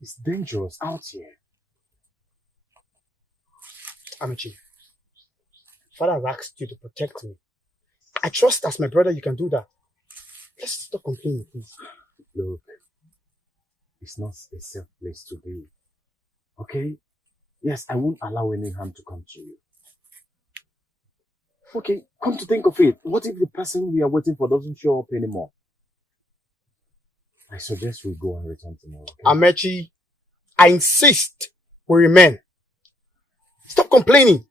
It's dangerous out here. Amici, Father has asked you to protect me. I trust as my brother you can do that. Let's stop complaining, please. Look, it's not a safe place to be. Okay? Yes, I won't allow any harm to come to you. Okay, come to think of it, what if the person we are waiting for doesn't show up anymore? I suggest we go and return tomorrow. Okay? Amechi, I insist we remain. Stop complaining.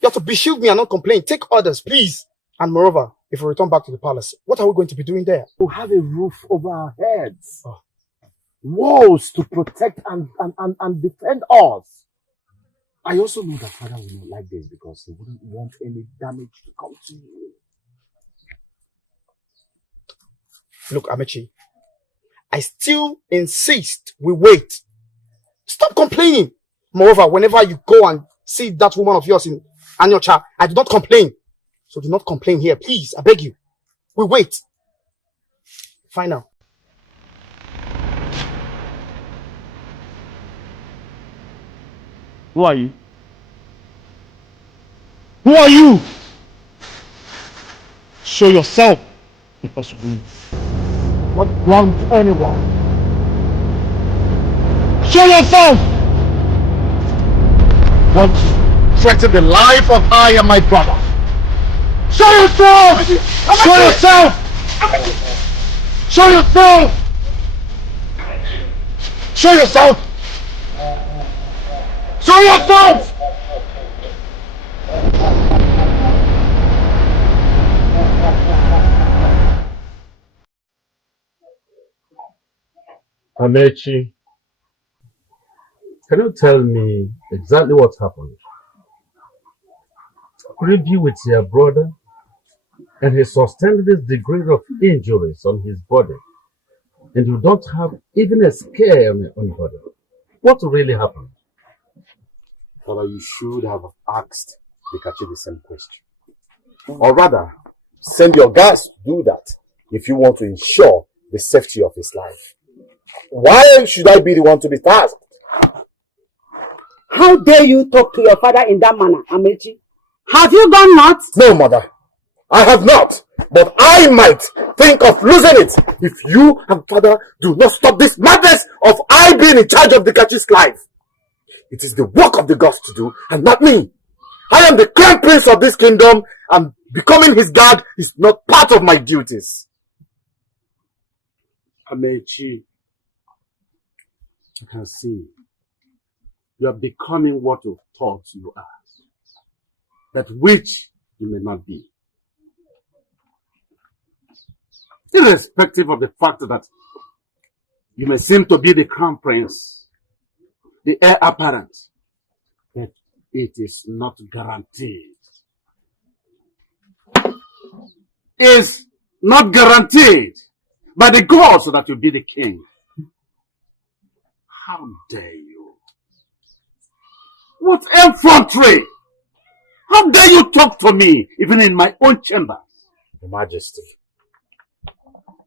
You have to beshield me and not complain. Take orders, please. And moreover, if we return back to the palace, what are we going to be doing there? We'll have a roof over our heads. Oh. Walls to protect and defend us. I also know that Father will not like this because he wouldn't want any damage to come to you. Look, Amechi, I still insist we wait. Stop complaining. Moreover, whenever you go and see that woman of yours in Anyocha, I do not complain. So do not complain here, please. I beg you. We wait. Fine now. Who are you? Who are you? Show yourself, because we don't want anyone. Show yourself! Want to threaten the life of I and my brother. Show yourself! Show yourself! Show yourself! Show yourself! Show yourself! Amechi, can you tell me exactly what happened? Could it be with your brother and he sustained this degree of injuries on his body and you don't have even a scare on your body? What really happened? Father, you should have asked Dikachi the same question. Or rather, send your guys to do that if you want to ensure the safety of his life. Why should I be the one to be tasked? How dare you talk to your father in that manner, Amechi? Have you gone nuts? No, mother. I have not. But I might think of losing it if you and father do not stop this madness of I being in charge of Dikachi's life. It is the work of the gods to do and not me. I am the crown prince of this kingdom and becoming his guard is not part of my duties. Amechi, I can see you are becoming what you thought you are, but which you may not be. Irrespective of the fact that you may seem to be the crown prince, the heir apparent, but it is not guaranteed. Is not guaranteed by the gods that you be the king. How dare you? What effrontery! How dare you talk to me, even in my own chamber? Your Majesty,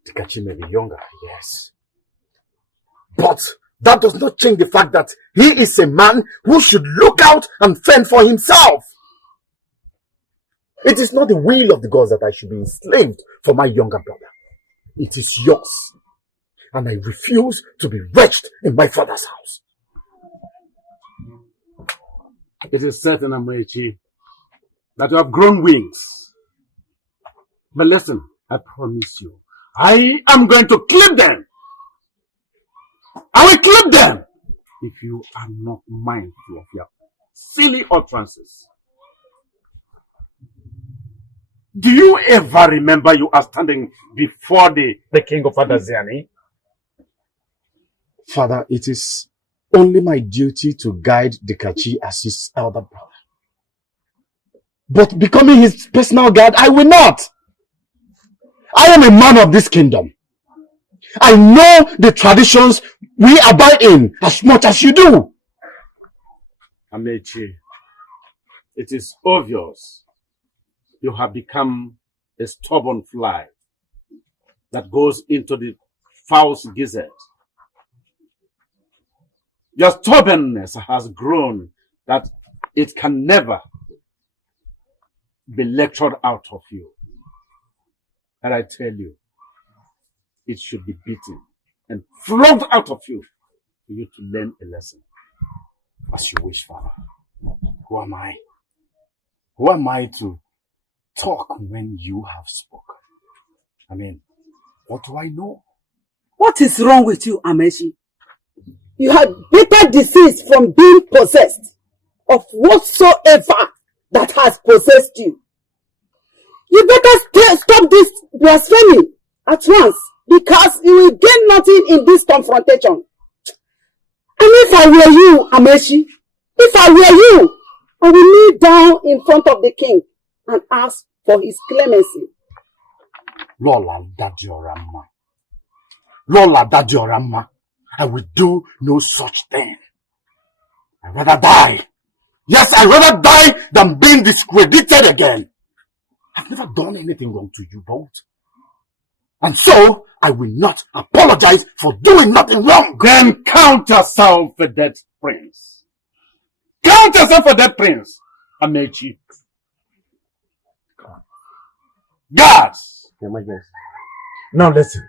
Dikachi may be younger, yes. But that does not change the fact that he is a man who should look out and fend for himself. It is not the will of the gods that I should be enslaved for my younger brother. It is yours. And I refuse to be wretched in my father's house. It is certain, Amechi, that you have grown wings. But listen, I promise you, I am going to clip them. I will clip them if you are not mindful of your silly utterances. Do you ever remember you are standing before the king of Adaziani? Father, it is only my duty to guide Dikachi as his elder brother. But becoming his personal guide, I will not. I am a man of this kingdom. I know the traditions we abide in as much as you do. Amechi, it is obvious you have become a stubborn fly that goes into the fowl's gizzard. Your stubbornness has grown that it can never be lectured out of you. And I tell you, it should be beaten and flogged out of you for you to learn a lesson. As you wish, Father. Who am I? Who am I to talk when you have spoken? I mean, what do I know? What is wrong with you, Amechi? You have better disease from being possessed of whatsoever that has possessed you. You better stop this blasphemy at once, because you will gain nothing in this confrontation. And if I were you, Amechi, if I were you, I will kneel down in front of the king and ask for his clemency. Lola Dadioramma. Lola Dadioramma. I will do no such thing. I'd rather die. Yes, I'd rather die than being discredited again. I've never done anything wrong to you both. And so, I will not apologize for doing nothing wrong. Then count yourself a dead prince. Count yourself a dead prince, Amechi. Guards! Now listen.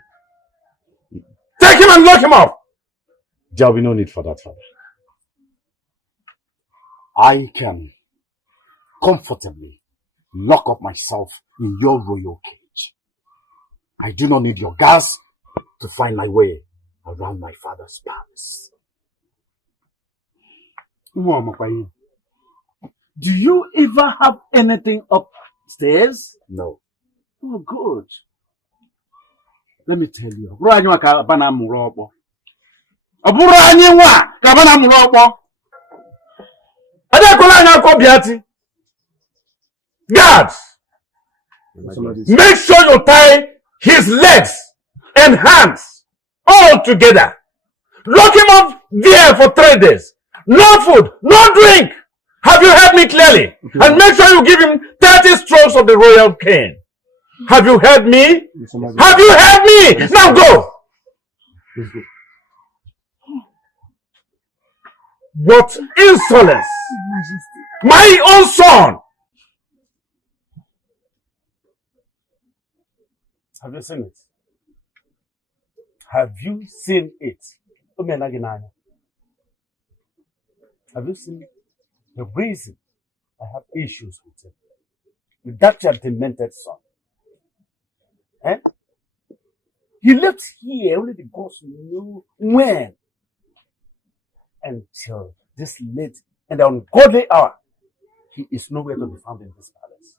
Take him and lock him up! There will be no need for that, Father. I can comfortably lock up myself in your royal cage. I do not need your guards to find my way around my father's palace. Do you ever have anything upstairs? No. Oh, good. Let me tell you. Guards! Make sure you tie his legs and hands all together. Lock him up there for 3 days. No food, no drink. Have you heard me clearly? And make sure you give him 30 strokes of the royal cane. Have you heard me? Have you heard me? Now go. What insolence! My own son! Have you seen it? Have you seen it? Have you seen the reason I have issues with him? With that your demented son. Eh? He left here only the gods knew when. Until this late and ungodly hour, he is nowhere to be found in this palace.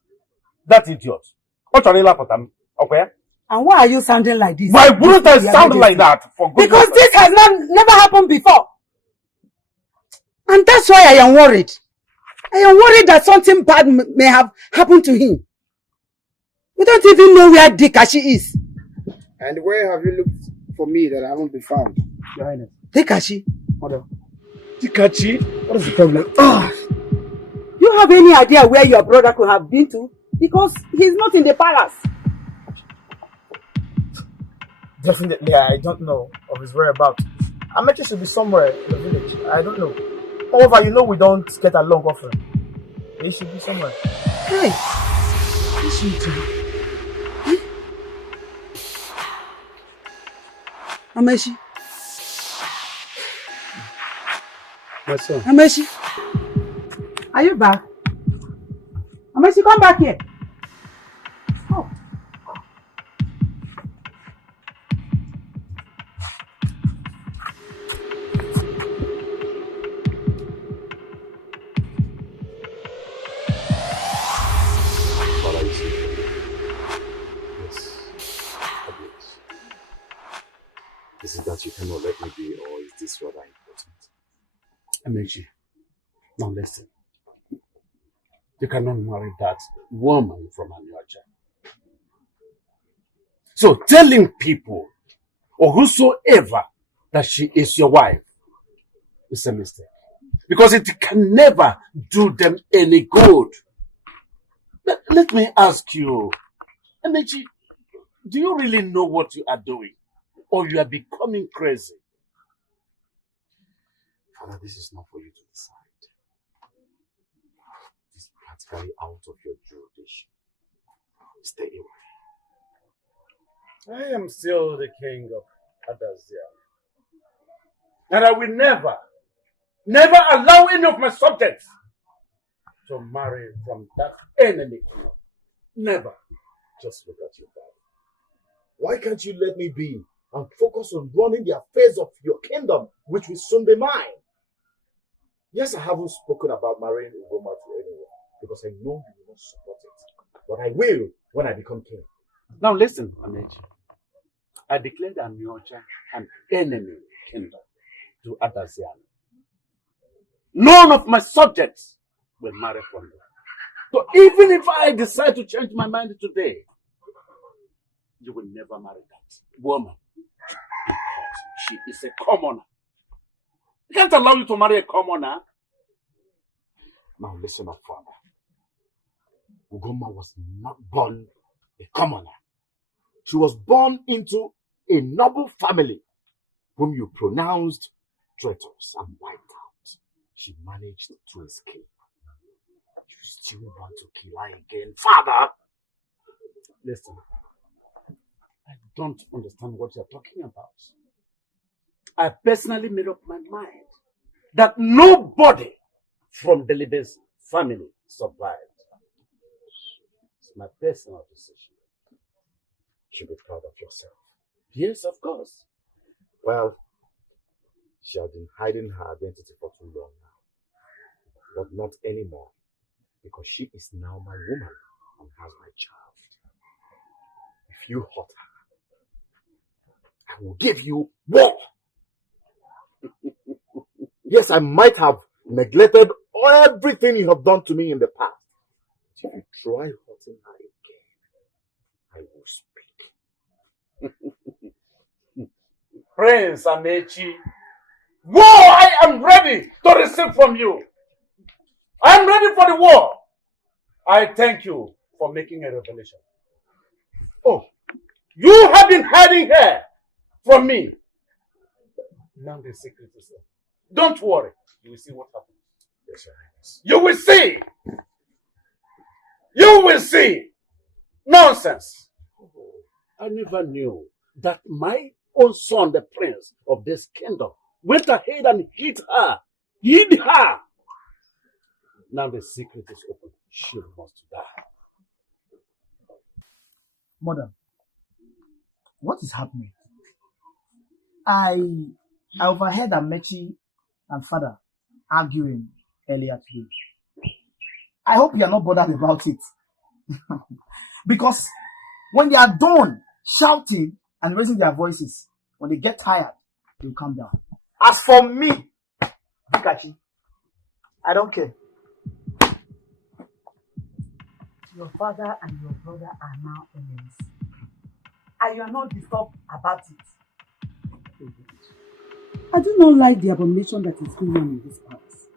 That idiot. Okay? And why are you sounding like this? Why wouldn't I sound like that? Because this has never happened before. And that's why I am worried. I am worried that something bad may have happened to him. We don't even know where Dikashi is. And where have you looked for me that I haven't been found? Your Highness. Dikashi? Hold on. Dikachi? What is the problem? You have any idea where your brother could have been to? Because he's not in the palace. Definitely, I don't know of his whereabouts. Amechi should be somewhere in the village. I don't know. However, you know we don't get along often. He should be somewhere. Hey! He should be. Amechi. My son. Amechi. Are you back? Amechi, come back here. Oh. Is it that you cannot let me be, or is this rather important? Amechi, now listen. You cannot marry that woman from Anyaja. So telling people, or whosoever, that she is your wife is a mistake. Because it can never do them any good. Let me ask you, Amechi, do you really know what you are doing? Or you are becoming crazy? Father, this is not for you to decide. It's practically out of your jurisdiction. Stay away. I am still the king of Adazia. And I will never allow any of my subjects to marry from that enemy. Never. Just look at your father. Why can't you let me be and focus on running the affairs of your kingdom, which will soon be mine? Yes, I haven't spoken about marrying Ugoma to anyone because I know you will not support it. But I will when I become king. Now listen, Amechi. I declared Amiocha an enemy kingdom to Adazian. None of my subjects will marry from you. So even if I decide to change my mind today, you will never marry that woman because she is a commoner. I can't allow you to marry a commoner. Now listen up, Father. Ugoma was not born a commoner. She was born into a noble family whom you pronounced traitors and wiped out. She managed to escape. You still want to kill her again, Father? Listen, I don't understand what you're talking about. I personally made up my mind that nobody from the Libes family survived. It's my personal decision. You should be proud of yourself. Yes, of course. Well, she has been hiding her identity for too long now. But not anymore. Because she is now my woman and has my child. If you hurt her, I will give you war. Yes, I might have neglected everything you have done to me in the past. But if you try hurting her again, I will speak. Prince Amechi, war I am ready to receive from you. I am ready for the war. I thank you for making a revelation. Oh, you have been hiding here from me. Now the secret is there. Don't worry. You will see what happens. Yes, Your Highness. You will see. You will see. Nonsense. I never knew that my own son, the prince of this kingdom, went ahead and hid her. Hid her. Now the secret is open. She must die. Mother, what is happening? I overheard Amechi and father arguing earlier today. I hope you are not bothered about it. Because when they are done shouting and raising their voices, when they get tired, they'll calm down. As for me, Pikachu, I don't care. Your father and your brother are now enemies. And you are not disturbed about it. I do not like the abomination that is going on in this palace.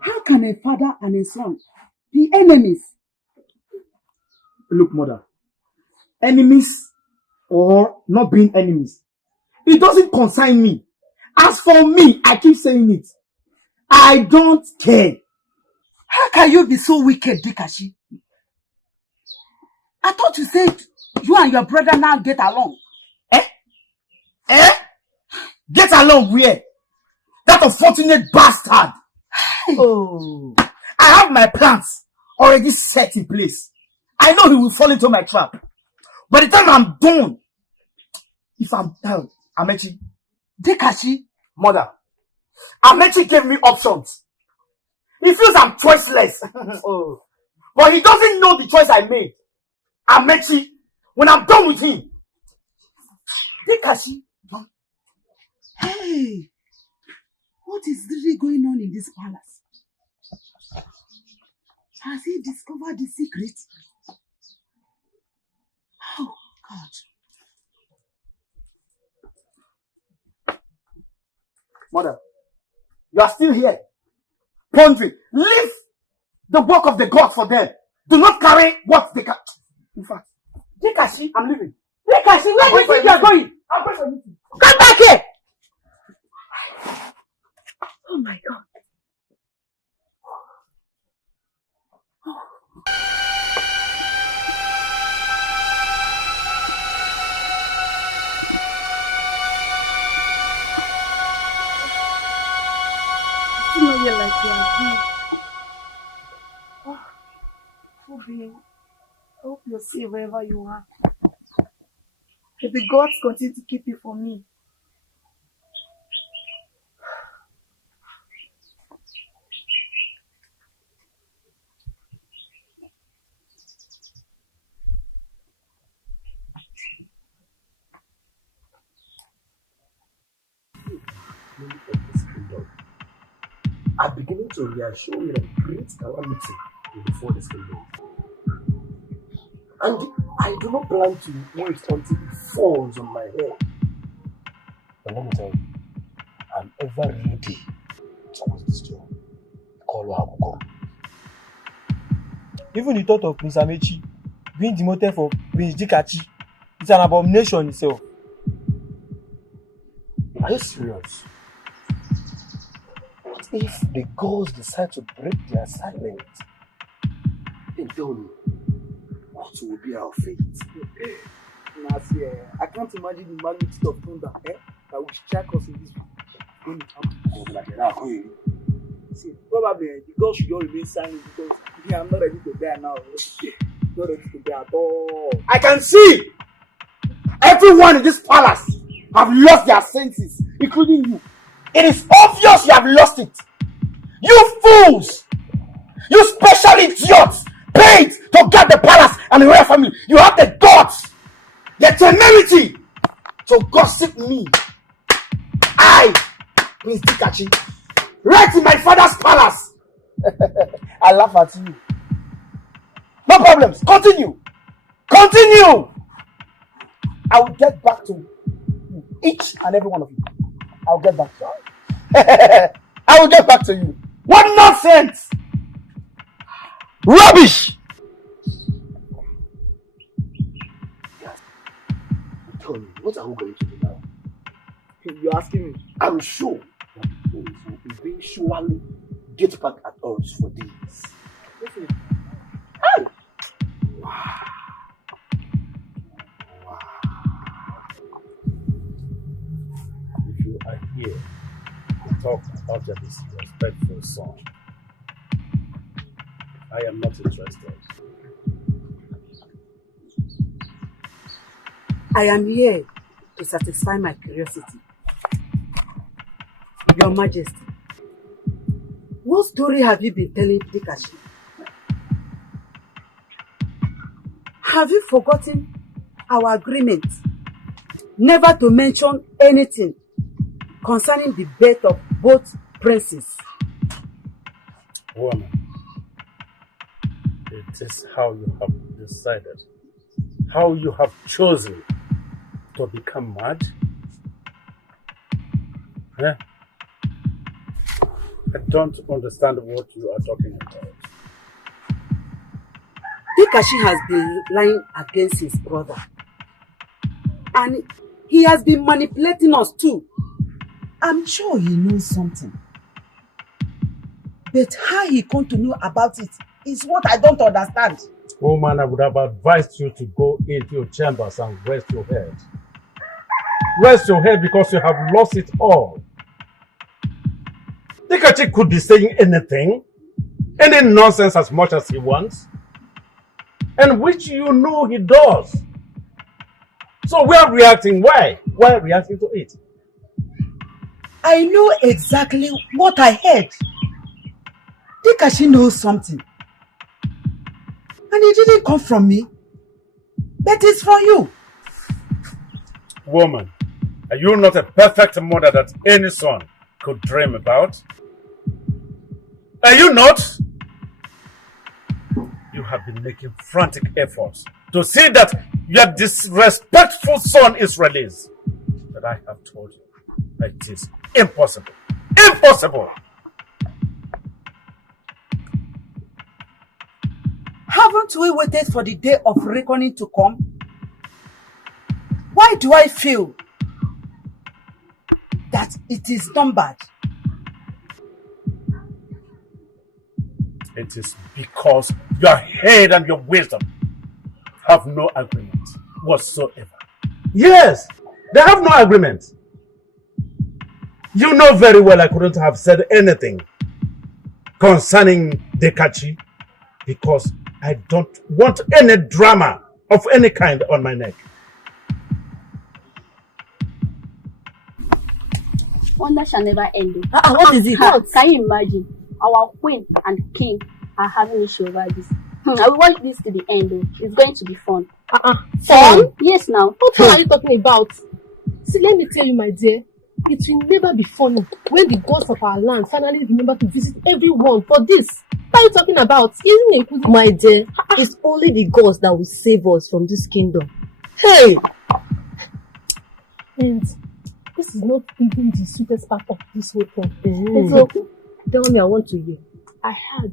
How can a father and a son be enemies? Look, mother, enemies or not being enemies, it doesn't concern me. As for me, I keep saying it. I don't care. How can you be so wicked, Dikashi? I thought you said you and your brother now get along. Get along where? That unfortunate bastard. Oh, I have my plans already set in place. I know he will fall into my trap. By the time I'm done, if I'm down, Amechi, Dikashi, mother, Amechi gave me options. He feels I'm choiceless. Oh, but he doesn't know the choice I made. Amechi, when I'm done with him, Dikashi, hey, what is really going on in this palace? Has he discovered the secret? Oh, God. Mother, you are still here, pondering. Leave the work of the gods for them. Do not carry what they can. In fact, Dikashi, I'm leaving. Dikashi, where do you think you are going? I'm going for a meeting. Come back here! Oh my God. You know you're like you are here. Oh, Obi, I hope you're safe wherever you are. May the gods continue to keep you for me. Are beginning to reassure me that great calamity will befall this kingdom. And I do not plan to wait until it falls on my head. But let me tell you, I'm ever ready towards this job. Call. Even the thought of Prince Amechi being demoted for Prince Dikachi is an abomination itself. Are you serious? What if the gods decide to break their silence? Then tell me, what will be our fate? I can't imagine the magnitude of thunder that will strike us in this when it happens. See, probably the gods should all remain silent because I'm not ready to die now. Not ready to die at all. I can see everyone in this palace have lost their senses, including you. It is obvious you have lost it. You fools! You special idiots! Paid to guard the palace and the royal family. You have the guts, the temerity to gossip me. I, Prince Dikachi, right in my father's palace. I laugh at you. No problems. Continue. I will get back to you, each and every one of you. I'll get back to you. I will get back to you. What nonsense! Rubbish! Tell me, what are we going to do now? You're asking me? I'm sure that things will eventually get back at us for this. Definitely. Hey! Wow. If you are here to talk about your disrespectful son, I am not interested. I am here to satisfy my curiosity. Your Majesty, what story have you been telling Dikachi? Have you forgotten our agreement never to mention anything concerning the birth of both princes? Woman, it is how you have decided, how you have chosen to become mad. Eh? I don't understand what you are talking about. Dikachi has been lying against his brother. And he has been manipulating us too. I'm sure he knows something. But how he come to know about it is what I don't understand. Woman, I would have advised you to go into your chambers and rest your head. Rest your head because you have lost it all. Dikachi could be saying anything, any nonsense as much as he wants, and which you know he does. So we are reacting. Why? Why reacting to it? I know exactly what I heard. Dikachi knows something. And it didn't come from me. But it's for you. Woman, are you not a perfect mother that any son could dream about? Are you not? You have been making frantic efforts to see that your disrespectful son is released. But I have told you that it is impossible. Impossible! Haven't we waited for the day of reckoning to come? Why do I feel that it is numbered? It is because your head and your wisdom have no agreement whatsoever. Yes, they have no agreement. You know very well I couldn't have said anything concerning Dekachi because I don't want any drama of any kind on my neck. Wonder shall never end. What is it? Can you imagine? Our queen and king are having issue over this. I will watch this to the end. It's going to be fun. Fun? Yes, now. What are you talking about? See, let me tell you, my dear, it will never be funny when the gods of our land finally remember to visit everyone for this. What are you talking about? Isn't it? My dear, it's only the gods that will save us from this kingdom. Hey! And this is not even the sweetest part of this whole thing. So, tell me, I want to hear. I heard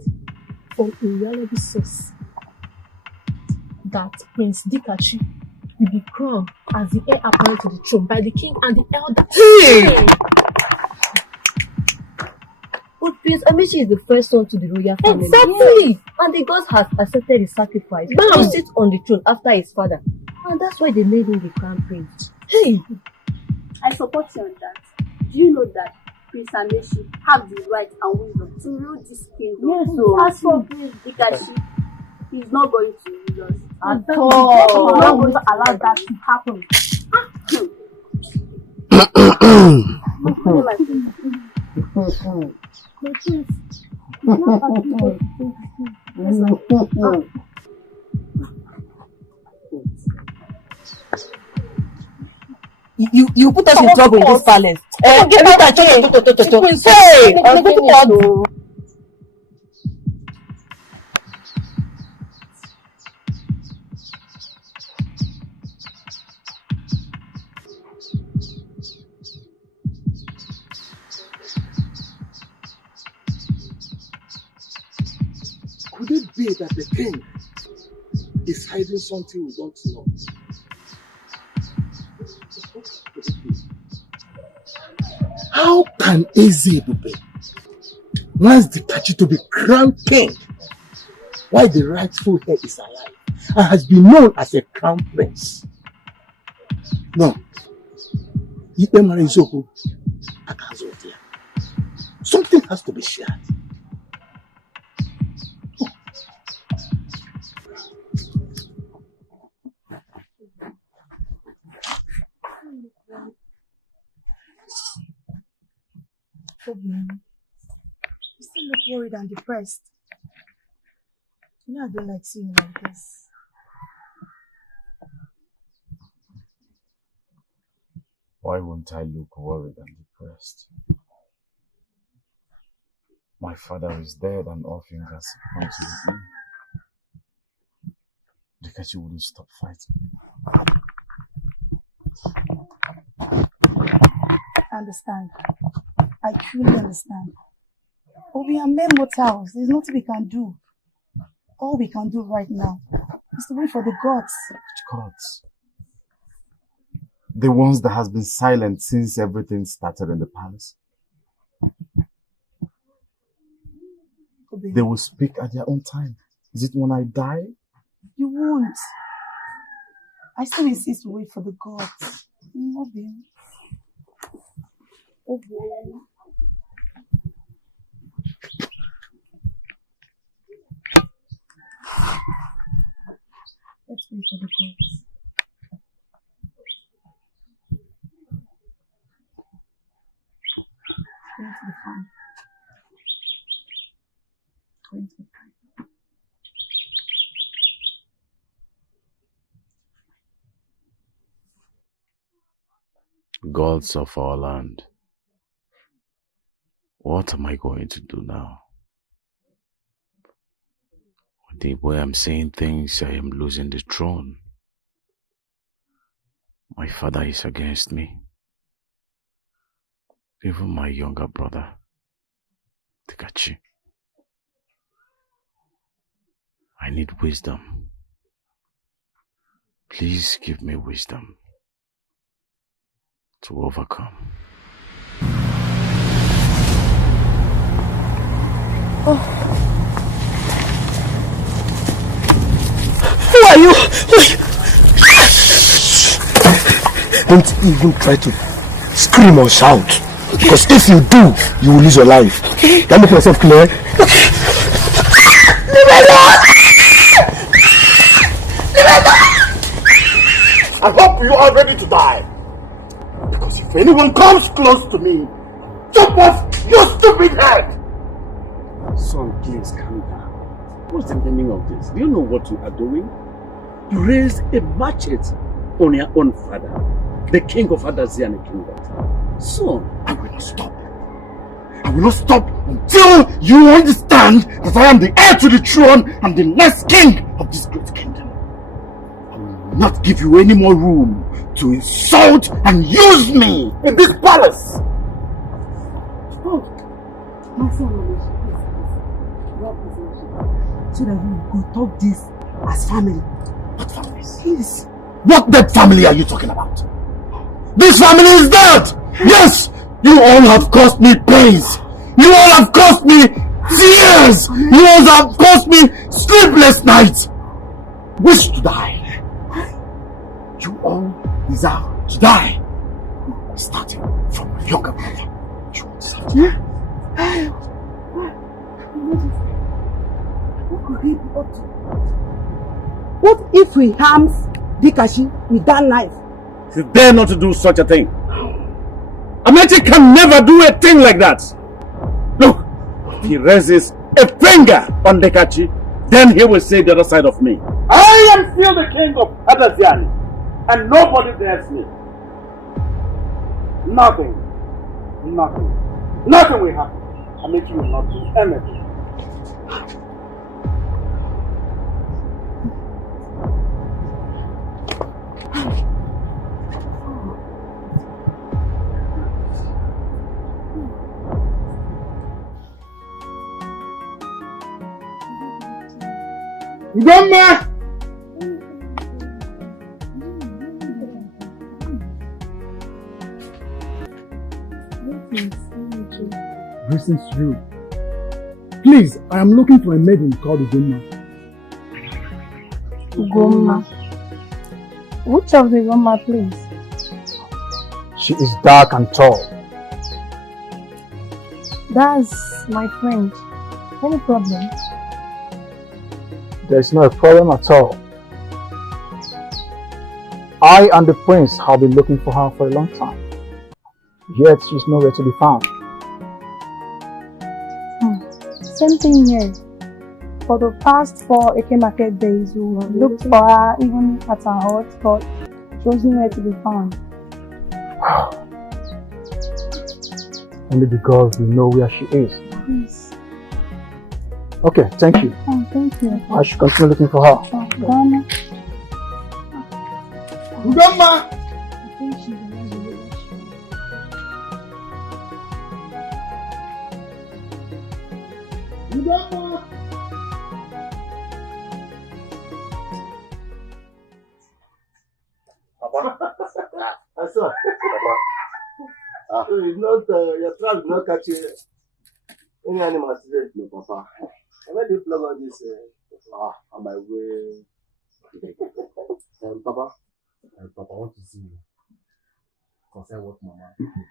from a reliable source that Prince Dikachi will be crowned as the heir apparent to the throne by the king and the elders. Hey! But Prince Amici is the first son to the royal family. Exactly! Yes. And the gods have accepted his sacrifice Bam. to sit on the throne after his father. And that's why they made him the crown prince. Hey! I support you on that. Do you know that Prince Amechi have the right and wisdom to rule this kingdom? Yes, so. As for Prince Dikachi, he's not going to rule us At all. He's not going to allow that to happen. You put us in trouble in this palace. Hey! Could it be that the king is hiding something we don't know? How can Ezebube wants the Kachi to be crowned king while the rightful heir is alive and has been known as a crown prince? No. Something has to be shared. You still look worried and depressed. You know I don't like seeing you like this. Why won't I look worried and depressed? My father is dead and all fingers point to me. Dikachi wouldn't stop fighting. I understand. I truly understand. But we are mere mortals. There's nothing we can do. All we can do right now is to wait for the gods. Which gods? The ones that has been silent since everything started in the palace. They will speak at their own time. Is it when I die? You won't. I still insist to wait for the gods. Obi. Let's wait for the gods. Going to the farm. Going to the farm. Gods of our land, what am I going to do now? The way I'm saying things, I am losing the throne. My father is against me. Even my younger brother, Dikachi. I need wisdom. Please give me wisdom to overcome. Oh. you? Don't even try to scream or shout. Because if you do, you will lose your life. Can I make myself clear? I hope you are ready to die. Because if anyone comes close to me, chop off your stupid head! Son, please calm down. What's the meaning of this? Do you know what you are doing? You raised a machete on your own father, the king of Adaziani kingdom. Son, I will not stop. I will not stop until you understand that I am the heir to the throne and the next king of this great kingdom. I will not give you any more room to insult and use me in this palace. Oh, my son, so that we will talk this as family. What families? Please. What dead family are you talking about? This family is dead! Yes! You all have caused me pains! You all have caused me tears! You all have caused me sleepless nights! Wish to die. You all deserve to die. Starting from my younger brother. You all deserve to die. What if we harm Dikashi with that knife? you dare not to do such a thing. Amechi can never do a thing like that. Look, if he raises a finger on Dekachi, then he will say the other side of me. I am still the king of Adaziani, and nobody dares me. Nothing will happen. Amechi will not do anything. Grandma! Greetings to you. Please, I am looking for a maiden called Ugoma. Ugoma. Which of the Ugoma, please? She is dark and tall. That's my friend. Any problem? There is no problem at all. I and the prince have been looking for her for a long time. Yet she's nowhere to be found. Same thing here. For the past 4 Eke market days, we looked for her even at her hut, but she was nowhere to be found. Only because we know where she is. Yes. Okay, thank you. Oh, thank you. I should continue looking for her. Grandma. Grandma! I think she's in the village. Grandma! Papa. I saw. Papa. It's not, your trap will not catch any animals today. No, Papa. Where do you plug all this? On my way. Papa. Papa, I want to see you. Concern what Mama told you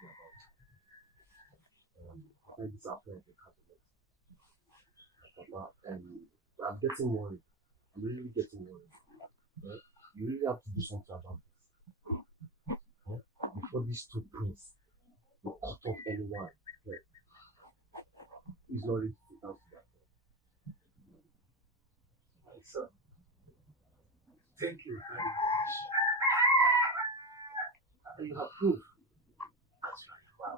about. I think it's after the cabinet. Papa, I'm getting worried. I'm really getting worried. You really have to do something about this. Before these two princes will cut off anyone. He's not ready to out that. My son, thank you very much. You have proved that you are a man.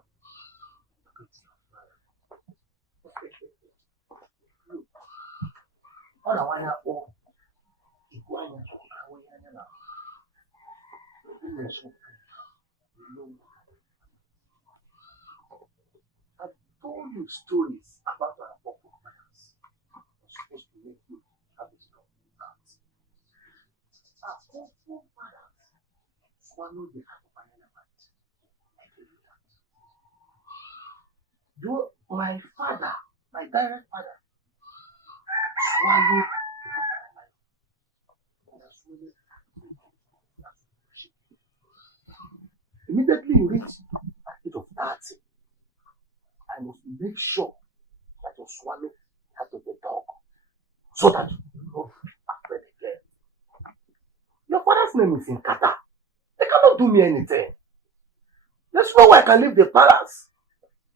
Good enough man. All I want to know is why you are now. I've told you stories about our purple fires. I'm supposed to make you have a stop with that. Our purple fires swallow the heart of an elephant. I tell you that. My father, my direct father, swallowed the heart of an elephant. And that's why Immediately you reach the age of 30, I must make sure that you swallow that of the dog so that you will not afraid again. Your father's name is in Qatar. They cannot do me anything. There's no way I can leave the palace.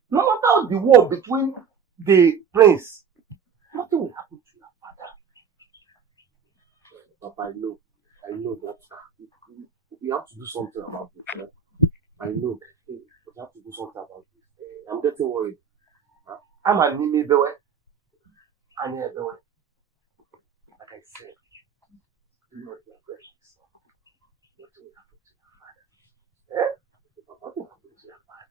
No matter the war between the prince, nothing will happen to your father. Papa, I know that we have to do something about this. I know we have to do something about this. I'm getting worried. I'm an enemy, boy. I'm here, boy. Like I said, do not be afraid. Nothing will happen to your father. Nothing will happen to your father.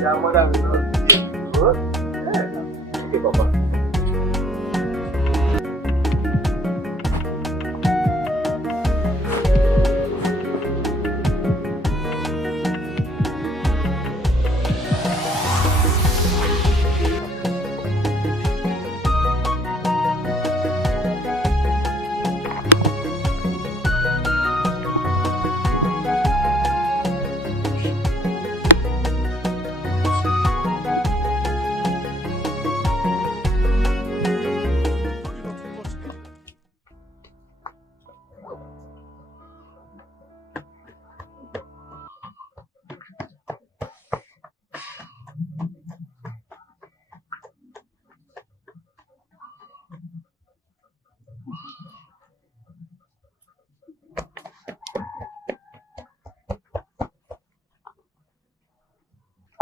Your mother will not be good. Okay, Papa.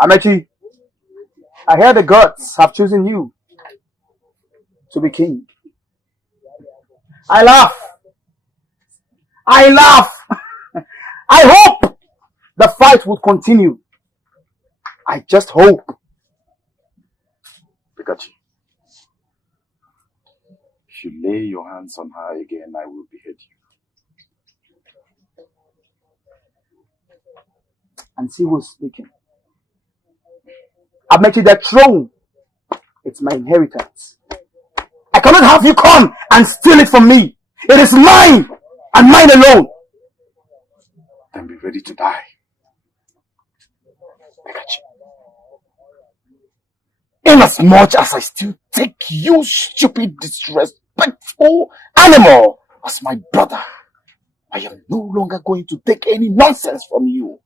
Amechi, I hear the gods have chosen you to be king. I laugh. I hope the fight would continue. I just hope. Pikachu, if you lay your hands on her again, I will behead you. And see who's speaking. Amechi, the throne, it's my inheritance. I cannot have you come and steal it from me. It is mine and mine alone. Then be ready to die. Pikachu. Inasmuch as I still take you, stupid, disrespectful animal, as my brother, I am no longer going to take any nonsense from you.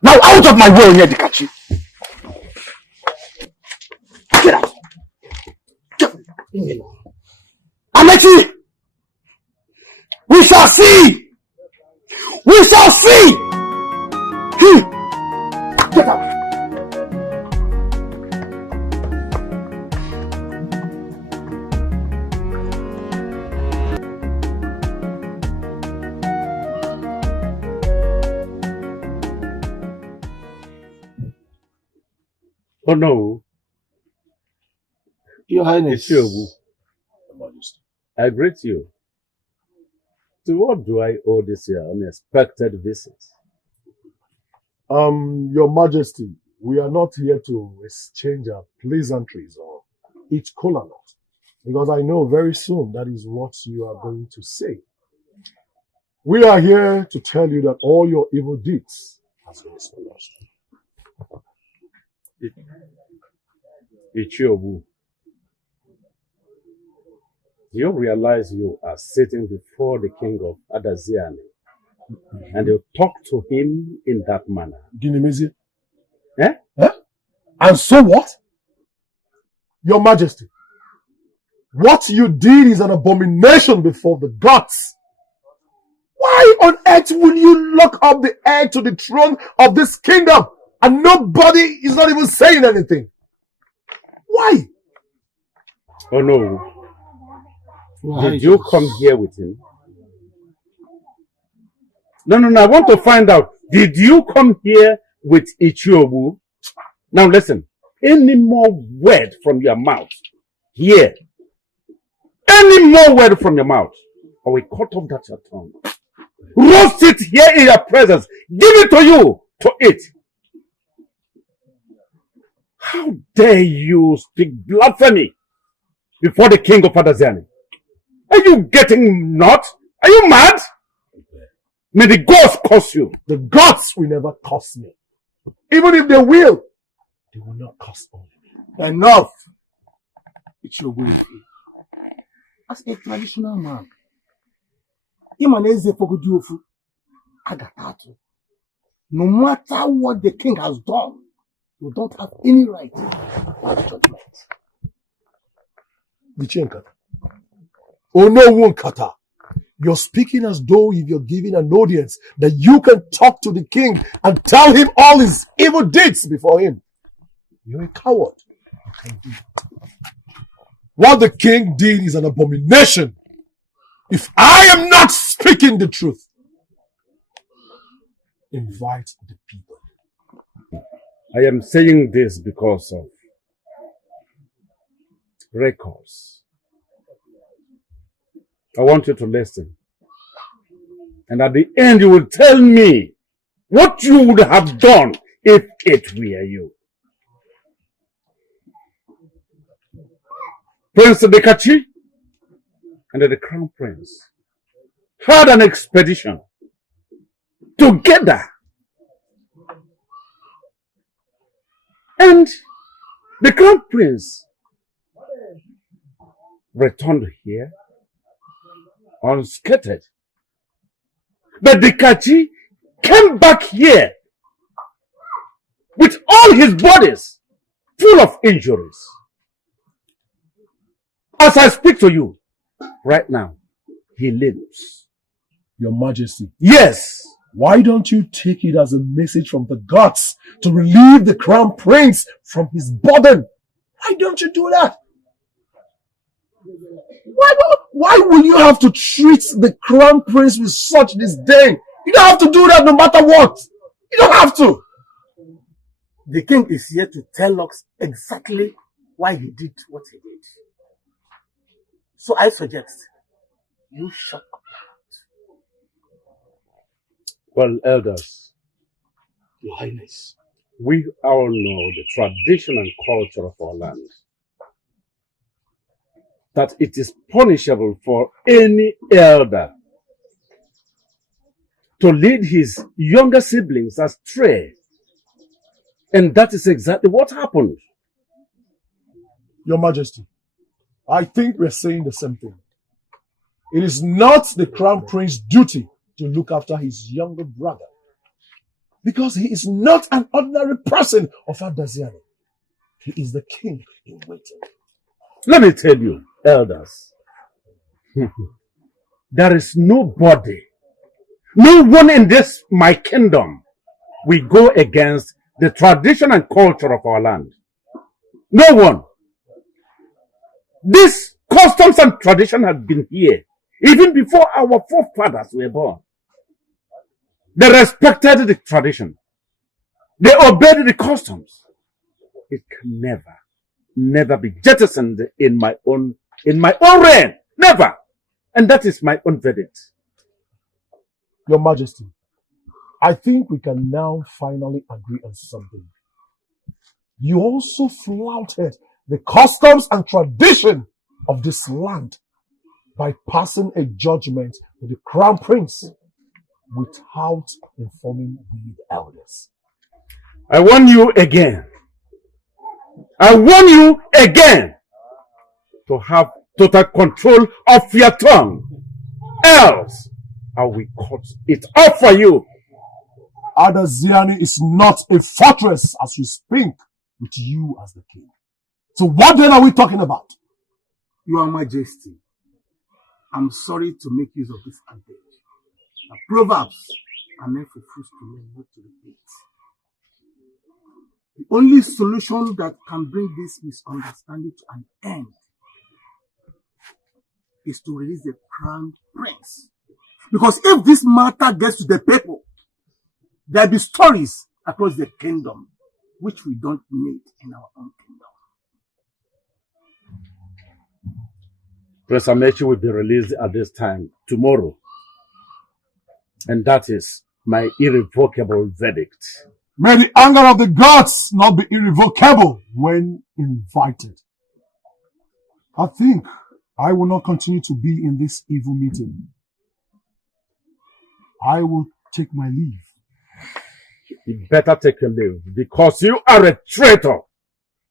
Now out of my way, Pikachu. Get out. Amechi! We shall see! We shall see! Get out. Oh no. Your Highness. I greet you. To what do I owe this unexpected visit? Your Majesty, we are not here to exchange our pleasantries or eat cola nut, because I know very soon that is what you are going to say. We are here to tell you that all your evil deeds has been exposed. Ichiobu, you realize you are sitting before the king of Adaziani, and you talk to him in that manner. Dinimezi? Eh? And so what? Your Majesty, what you did is an abomination before the gods. Why on earth will you lock up the heir to the throne of this kingdom and nobody is not even saying anything? Why? Oh no. Did you come here with him? No, I want to find out. Did you come here with Ichiobu? Now listen, any more word from your mouth here, any more word from your mouth, or we cut off that your tongue. Roast it here in your presence. Give it to you to eat. How dare you speak blasphemy before the king of Adaziani? Are you getting not? Are you mad? May the gods curse you. The gods will never curse me. Even if they will not curse only me. Enough! It's your way. As a traditional man, no matter what the king has done, you don't have any right to judgment. Vichenkata. Oh no, Wunkata. You're speaking as though if you're giving an audience that you can talk to the king and tell him all his evil deeds before him. You're a coward. You can't do it. What the king did is an abomination. If I am not speaking the truth, invite the people. I am saying this because of records. I want you to listen. And at the end, you will tell me what you would have done if it were you. Prince Dekachi and the Crown Prince had an expedition together. And the Crown Prince returned here unscathed. But Dekachi came back here with all his bodies full of injuries. As I speak to you right now, he lives. Your Majesty. Yes. Why don't you take it as a message from the gods to relieve the crown prince from his burden? Why don't you do that? Why will you have to treat the crown prince with such disdain? You don't have to do that no matter what. You don't have to. The king is here to tell us exactly why he did what he did. So I suggest you shut up. Well, elders, Your Highness, we all know the tradition and culture of our land. That it is punishable for any elder to lead his younger siblings astray. And that is exactly what happened. Your Majesty, I think we're saying the same thing. It is not the crown prince's duty to look after his younger brother, because he is not an ordinary person of Adaziani. He is the king in waiting. Let me tell you, elders, there is nobody, no one in this my kingdom will go against the tradition and culture of our land. No one. This customs and tradition have been here even before our forefathers were born. They respected the tradition. They obeyed the customs. It can never be jettisoned in my own reign. Never. And that is my own verdict. Your Majesty, I think we can now finally agree on something. You also flouted the customs and tradition of this land by passing a judgment to the crown prince without informing the elders. I warn you again. I warn you again to have total control of your tongue. Else, I will cut it off for you. Adaziani is not a fortress as we speak with you as the king. So what then are we talking about? Your Majesty, I'm sorry to make use of this adage. Proverbs are meant for fools to learn, not to repeat. The only solution that can bring this misunderstanding to an end is to release the crown prince. Because if this matter gets to the people, there'll be stories across the kingdom which we don't need in our own kingdom. Prince Amechi will be released at this time tomorrow. And that is my irrevocable verdict. May the anger of the gods not be irrevocable when invited. I think I will not continue to be in this evil meeting. I will take my leave. You better take your leave because you are a traitor.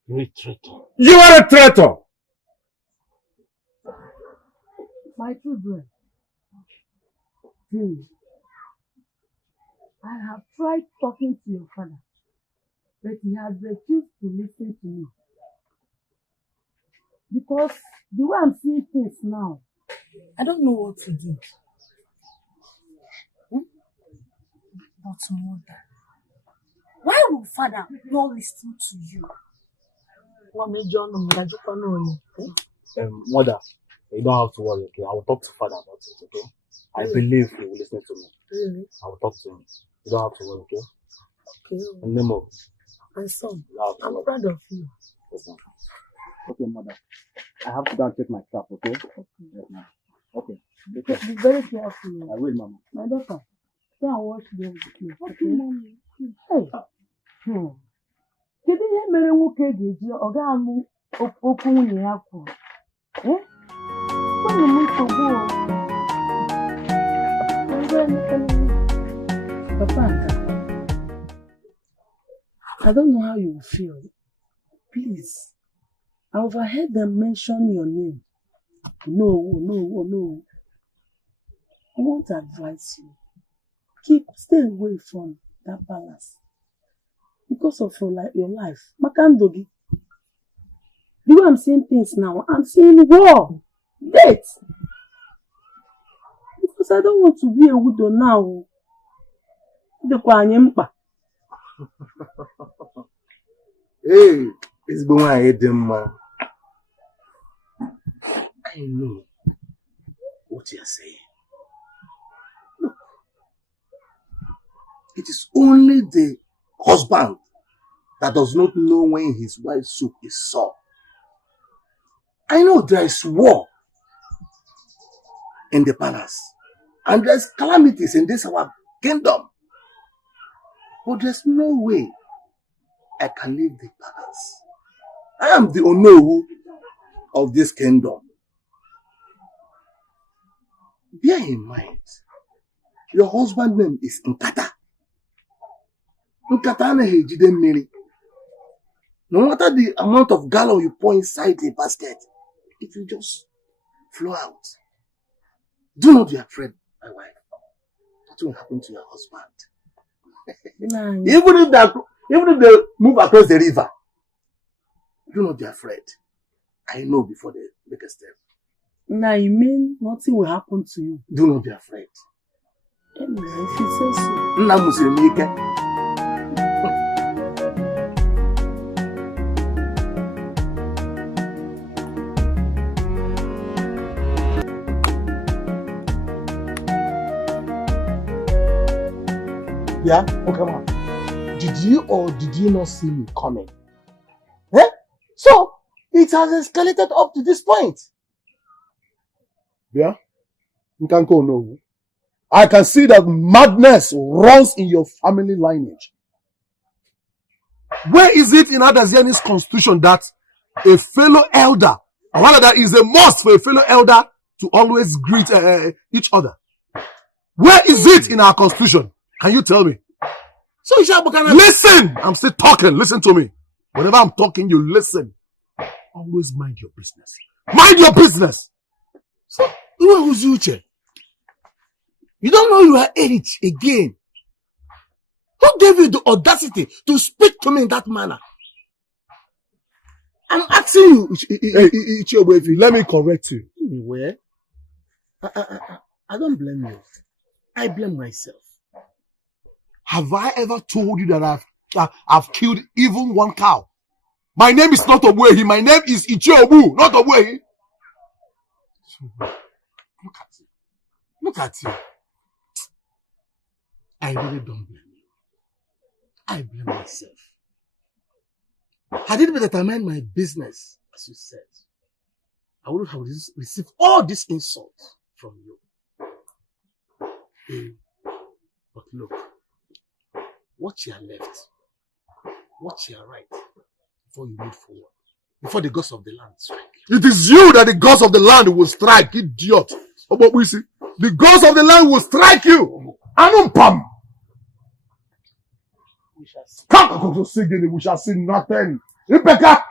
You're a traitor. You are a traitor. My children, I have tried talking to your father, but he has refused to listen to me. Because the way I'm seeing things now, I don't know what to do. But mother, why will father not listen to you? Mother, you don't have to worry, okay? I will talk to father about it, okay? I believe he will listen to me. Really? I will talk to him. You don't have to worry, okay? Okay. And Nemo. My son, I'm proud of you. Listen. Okay, mother. I have to go and check my stuff, okay? Yes, ma'am. Okay. Be very careful. I will, mama. My daughter, go and wash them with me. Okay, mommy. Hey. Kedu ihe mere nwoke ga-eji ọ ga-anụ okwu nwunye ya kwuru? Onye m nsogbu o. Papa, I don't know how you will feel. Please, I overheard them mention your name. No. I want to advise you. Stay away from that palace. Because of your life. Makandogi. The way I'm seeing things now, I'm seeing war. Death. Because I don't want to be a widow now. Hey, it's going to hate them, man. I know what you're saying. Look, it is only the husband that does not know when his wife's soup is sour. I know there is war in the palace, and there's calamities in this our kingdom. But there's no way I can leave the palace. I am the Onowu of this kingdom. Bear in mind, your husband's name is Nkata. Nkata anaghị ejide mmiri. No matter the amount of gallon you pour inside the basket, it will just flow out. Do not be afraid, my wife. What will happen to your husband? Even if they move across the river, do not be afraid. I know before they make a step. Now you mean nothing will happen to you? Do not be afraid. Anyway, if you say so. Yeah, okay, ma. Did you or did you not see me coming? So, it has escalated up to this point. Yeah? You can go no. I can see that madness runs in your family lineage. Where is it in Adaziani's constitution that a fellow elder, or rather that is a must for a fellow elder to always greet each other? Where is it in our constitution? Can you tell me? So listen! I'm still talking. Listen to me. Whenever I'm talking, you listen. Always mind your business. Mind your business! So, you don't know you are age again. Who gave you the audacity to speak to me in that manner? I'm asking you. Let me correct you. Where? I don't blame you. I blame myself. Have I ever told you that I've killed even one cow? My name is not Obuehi. My name is Ichiobu, not Obuehi. Look at you. Look at you. I really don't blame you. I blame myself. Had it been that I mind my business, as you said, I would have received all these insults from you. But look, watch your left, watch your right, before you move forward, before the gods of the land strike you. It is you that the gods of the land will strike, idiot. But we see, the gods of the land will strike you. Anumpam. We shall see nothing. Ipeka.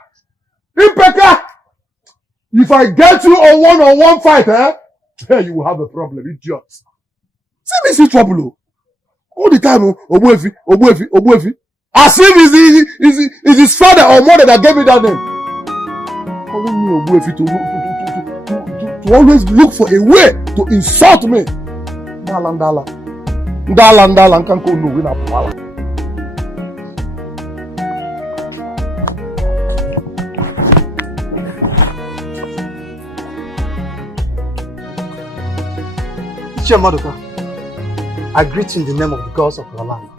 If I get you on one fight, then you will have a problem, idiot. See me see trouble. All the time, Obuefi. As if it's his father or mother that gave me that name. Calling me Obuefi to always look for a way to insult me. Ndala, nkanko no win up. Maduka, I greet you in the name of the gods of your land.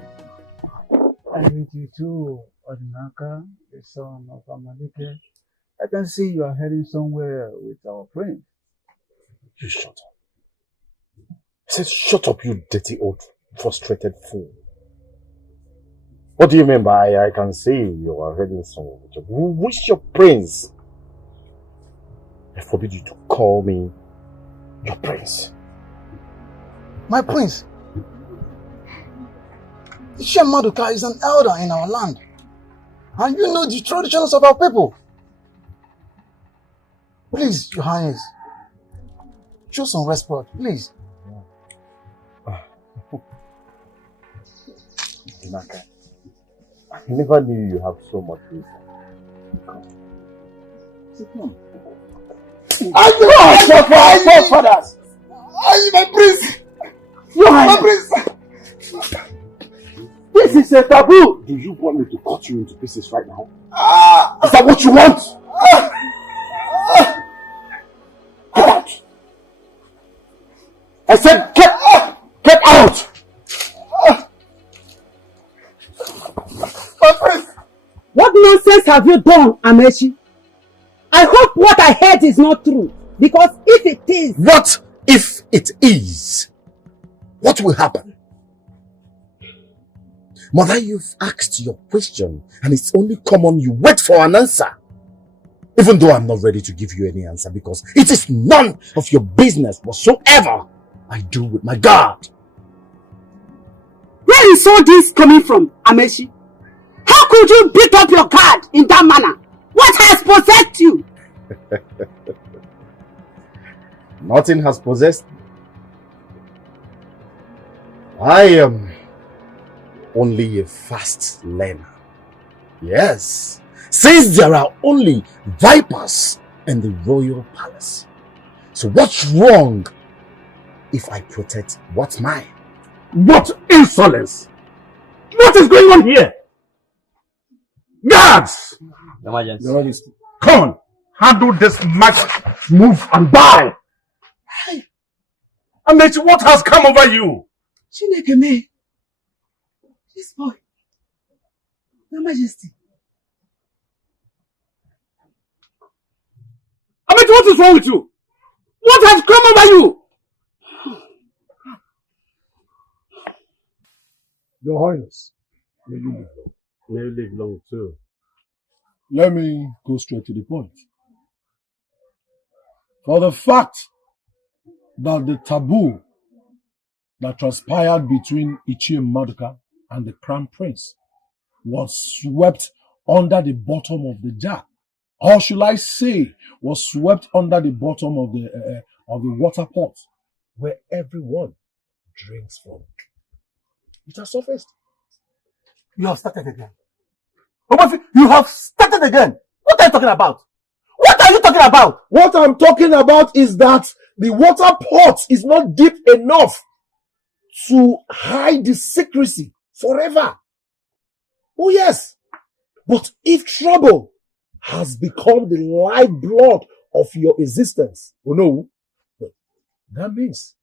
I greet you too, Odinaka, the son of Amalike. I can see you are heading somewhere with our friend. You shut up. I said, shut up, you dirty old frustrated fool. What do you mean by I can see you are heading somewhere? Which your prince? I forbid you to call me your prince. My prince, Ejike Maduka is an elder in our land. And you know the traditions of our people. Please, Your Highness, show some respect, please. Naka, I never knew you have so much wisdom. Come. I fathers. My prince. My prince. This is a taboo. Do you want me to cut you into pieces right now? Is that what you want? Get out. I said get out. My prince. What nonsense have you done, Amechi? I hope what I heard is not true. Because if it is... What if it is? What will happen? Mother, you've asked your question and it's only common you wait for an answer. Even though I'm not ready to give you any answer because it is none of your business whatsoever I do with my God. Where is all this coming from, Amechi? How could you beat up your guard in that manner? What has possessed you? Nothing has possessed me. I am only a fast learner. Yes, since there are only vipers in the royal palace. So what's wrong if I protect what's mine? What insolence! What is going on here? Guards! Your Majesty. Come on, handle this matter. Move and die. Amechi, what has come over you? Chineke me. This boy. Your Majesty. Amechi, what is wrong with you? What has come over you? Your Highness, may you live long. May you live long too. Let me go straight to the point. For the fact that the taboo that transpired between Ejike Maduka and the Crown Prince was swept under the bottom of the jar, or should I say, was swept under the bottom of the water pot, where everyone drinks from. It has surfaced. You have started again. You have started again. What are you talking about? What are you talking about? What I'm talking about is that the water pot is not deep enough to hide the secrecy forever. Oh yes. But if trouble has become the lifeblood of your existence, oh no, that means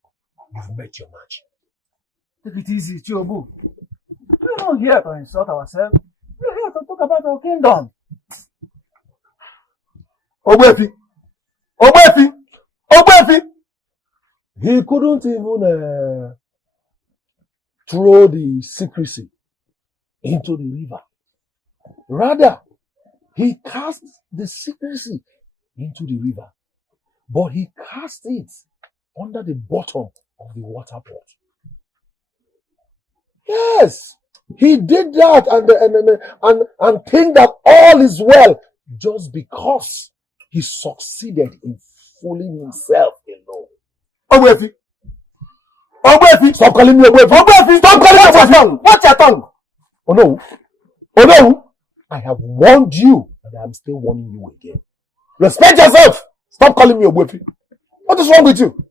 you've met your match. Take it easy, Chiobu. We're not here to insult ourselves. We're here to talk about our kingdom. Obefi! He couldn't even throw the secrecy into the river. Rather, he cast the secrecy into the river, but he cast it under the bottom of the water pot. Yes, he did that and think that all is well just because he succeeded in fooling himself alone. Ogbefi! Ogbefi! Stop calling me Ogbefi! Ogbefi! Stop calling me Ogbefi! Watch your tongue! Oh no! Oh no! I have warned you and I am still warning you again. Respect yourself! Stop calling me Ogbefi! What is wrong with you?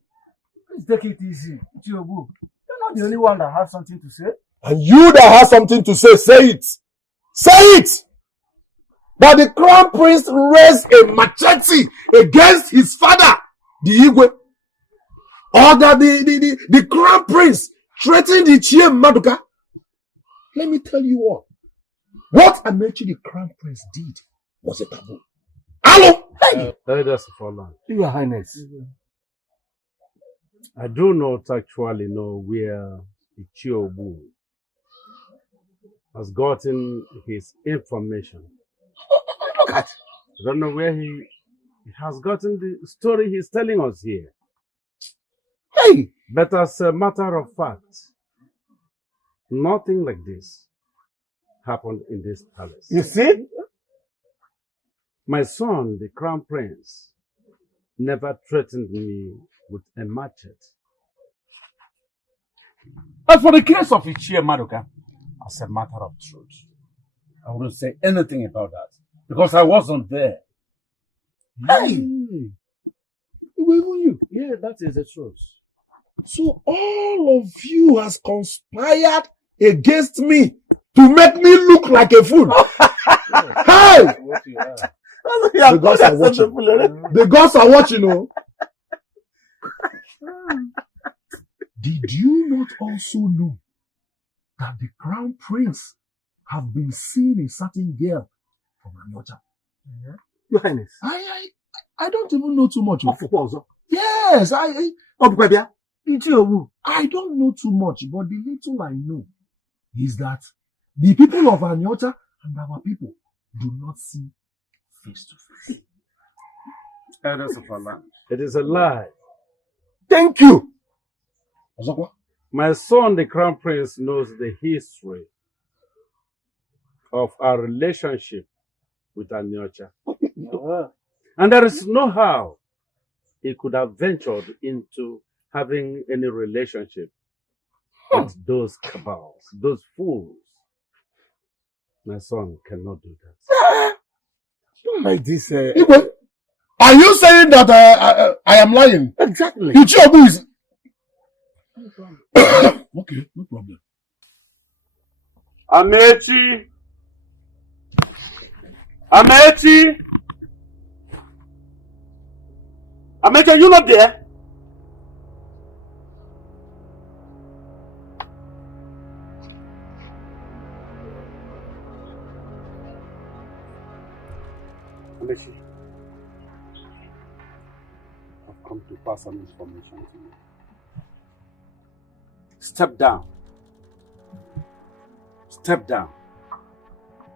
Please take it easy, Chiobu. You're not the only one that has something to say. And you that has something to say, say it! Say it! That the crown prince raised a machete against his father, the Igwe. Or that the crown prince threatened the Chie Maduka. Let me tell you what. What Amechi the crown prince did was a taboo. Hello! Hey! Elders of Allah, Your Highness. I do not actually know where Ichiobu has gotten his information. Look at. I don't know where he has gotten the story he's telling us here. Hey! But as a matter of fact, nothing like this happened in this palace. You see? My son, the crown prince, never threatened me with a machete. As for the case of Ichie Maduka, as a matter of truth, I wouldn't say anything about that because I wasn't there. Hey! Even you. Yeah, that is the truth. So all of you has conspired against me to make me look like a fool. Hey! The gods are watching. The gods are watching, oh. Did you not also know that the crown prince have been seeing a certain girl from Anyocha? Your Highness. I don't even know too much. Yes, I don't know too much, but the little I know is that the people of Anyocha and our people do not see face to face. Elders of Allah, it is a lie. Thank you. My son, the crown prince, knows the history of our relationship with Anyocha. And there is no how he could have ventured into having any relationship with those cabals, those fools. My son cannot do that. Don't like this. Are you saying that I am lying? Exactly. Ichiobu is... Okay, no problem. Amechi! Amechi! Amechi, are you not there? Amechi, I've come to pass some information to you. Step down. Step down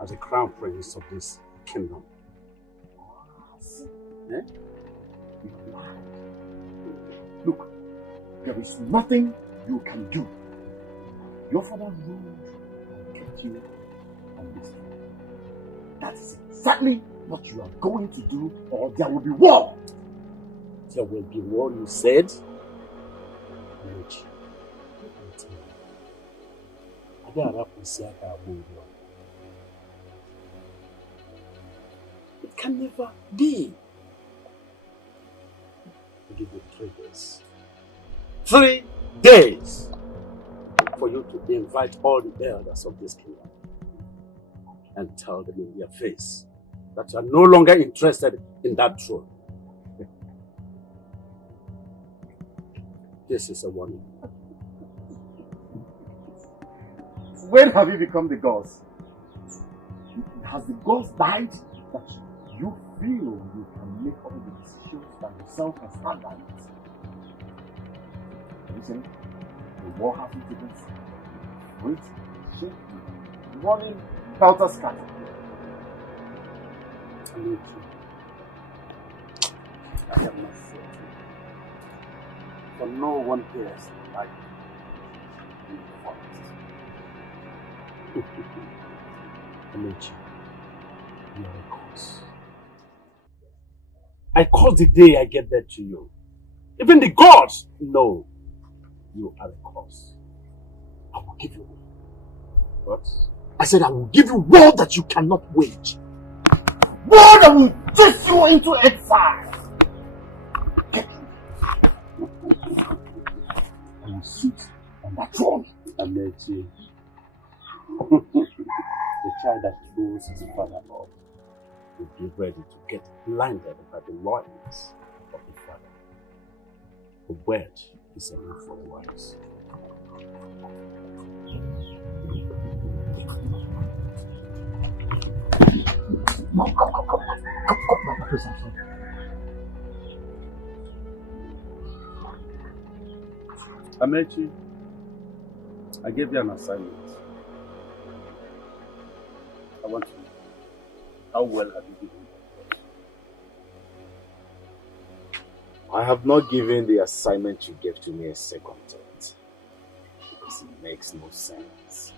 as the crown prince of this kingdom. Eh? Look, there is nothing you can do. Your father ruled and kept you on this throne. That is exactly what you are going to do, or there will be war. There will be war, you said? Which? It can never be. I give you 3 days. 3 days for you to invite all the elders of this kingdom and tell them in their face that you are no longer interested in that throne. This is a warning. When have you become the gods? Has the gods died that you feel you can make all the decisions by yourself and stand by it? Listen, the war hasn't taken wait, shake, running, helter scatter. I am not certain. For no one cares like in the forest. Amici, you are a curse. I curse the day I get back to you. Even the gods know you are a curse. I will give you what? I said I will give you war that you cannot wage. War that will chase you into exile. I will sit on that throne. Amici. The child that knows his father love will be ready to get blinded by the loins of the father. The word is enough for wise. Come, Amechi, I gave you an assignment. I want to know, how well have you given it? I have not given the assignment you gave to me a second thought, because it makes no sense.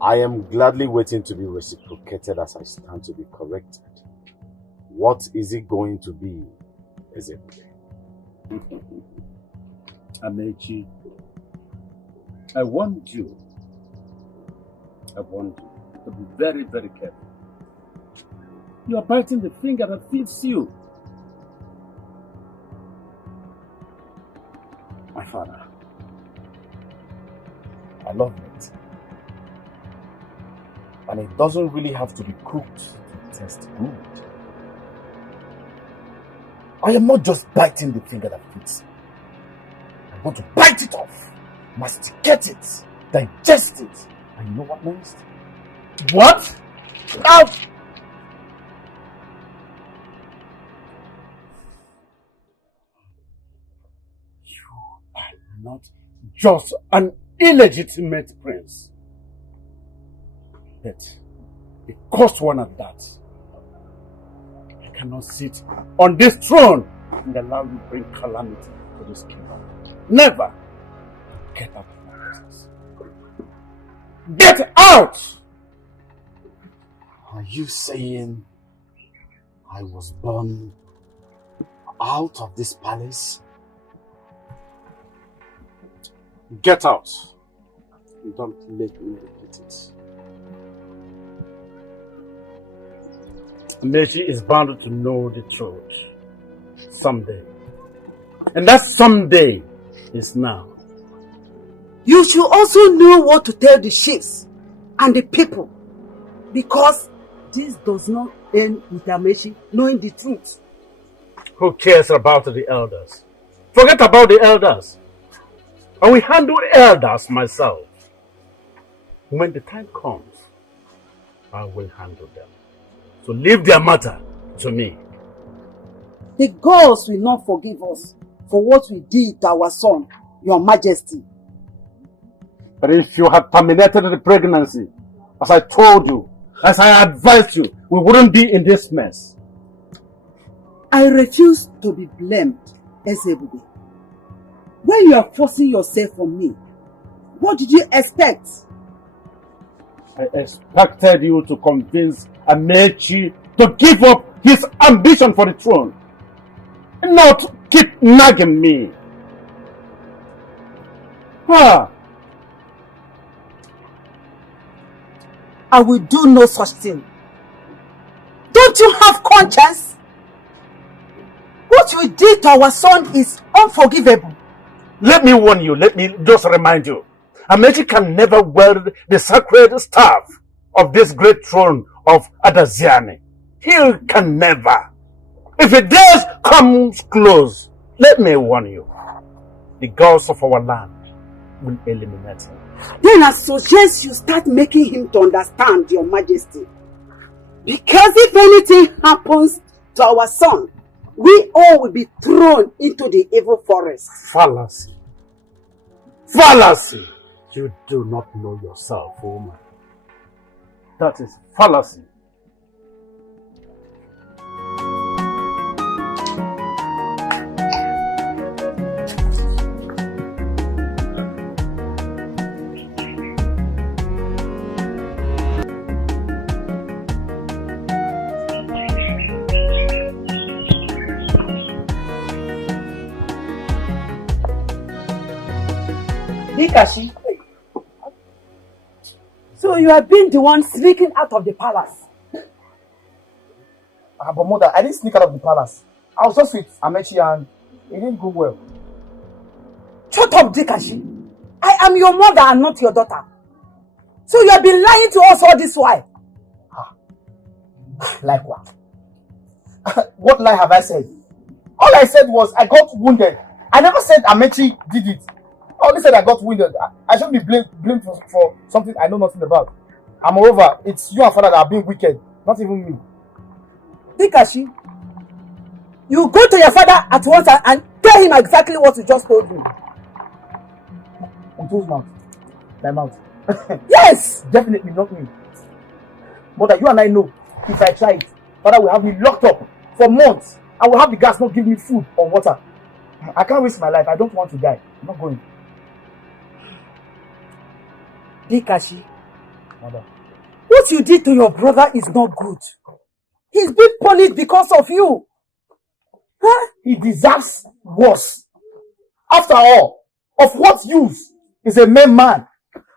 I am gladly waiting to be reciprocated as I stand to be corrected. What is it going to be, Ejike? Amechi, I warned you to be very, very careful. You are biting the finger that feeds you. my father, I love it. And it doesn't really have to be cooked to taste good. I am not just biting the finger that feeds me. I want to bite it off, masticate it, digest it. And you know what next? What? Out! You are not just an illegitimate prince, but a cursed one at that. I cannot sit on this throne and allow you to bring calamity to this kingdom. Never! Get out of my presence. Get out! Are you saying I was born out of this palace? Get out. Don't let me repeat it. Meji is bound to know the truth someday. And that someday is now. You should also know what to tell the chiefs and the people, because this does not end with Amechi knowing the truth. Who cares about the elders? Forget about the elders. I will handle elders myself. When the time comes, I will handle them. So leave their matter to me. The gods will not forgive us for what we did to our son, Your Majesty. But if you had terminated the pregnancy, as I told you, as I advised you, we wouldn't be in this mess. I refuse to be blamed, Ezebube. When you are forcing yourself on me, what did you expect? I expected you to convince Amechi to give up his ambition for the throne, and not keep nagging me. I will do no such thing. Don't you have conscience? What you did to our son is unforgivable. Let me warn you, let me just remind you. Amechi can never wield the sacred staff of this great throne of Adaziani. He can never. If he dares come close, let me warn you, the gods of our land will eliminate him. Then I suggest you start making him to understand, Your Majesty. Because if anything happens to our son, we all will be thrown into the evil forest. Fallacy. Fallacy. You do not know yourself, woman. That is fallacy. Dikashi. So you have been the one sneaking out of the palace. But mother, I didn't sneak out of the palace. I was just with Amechi and it didn't go well. Shut up, Dikashi. I am your mother and not your daughter. So you have been lying to us all this while. Like what? What lie have I said? All I said was I got wounded. I never said Amechi did it. I only said I got wounded. I shouldn't be blamed for something I know nothing about. And moreover, it's you and father that are being wicked, not even me. Dikashi, you go to your father at once and tell him exactly what you just told me. On whose mouth? My mouth. Yes! Definitely not me. Mother, you and I know if I try it, father will have me locked up for months. I will have the gas not give me food or water. I can't waste my life. I don't want to die. I'm not going. Dikashi, Mother. what you did to your brother is not good. He's being punished because of you. Huh? He deserves worse. After all, of what use is a mere man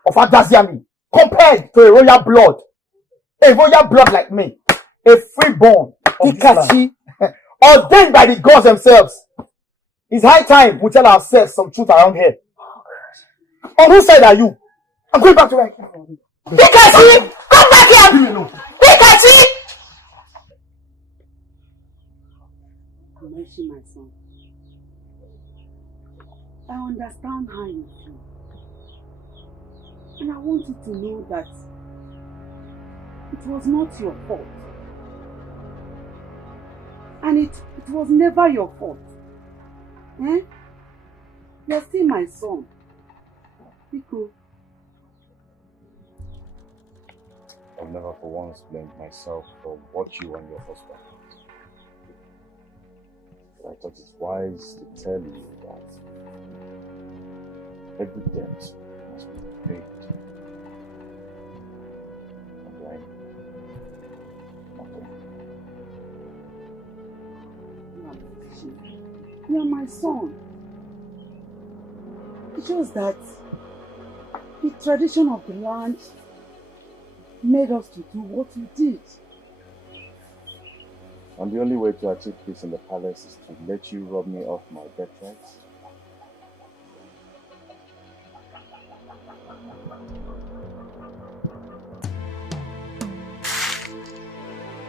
of Adaziami compared to a royal blood? A royal blood like me, a freeborn of Dikashi, ordained by the gods themselves. It's high time we tell ourselves some truth around here. On whose side are you? I'm going back to my Dikashi! Come back here! Dikashi! Mercy, my son. I understand how you feel. And I want you to know that it was not your fault. And it was never your fault. Eh? You're still my son. Pico. I've never for once blamed myself for what you and your husband did. But I thought it wise to tell you that every debt must be paid. And then, nothing. You are my son. It's just that the tradition of the land made us to do what we did. And the only way to achieve peace in the palace is to let you rob me of my birthrights?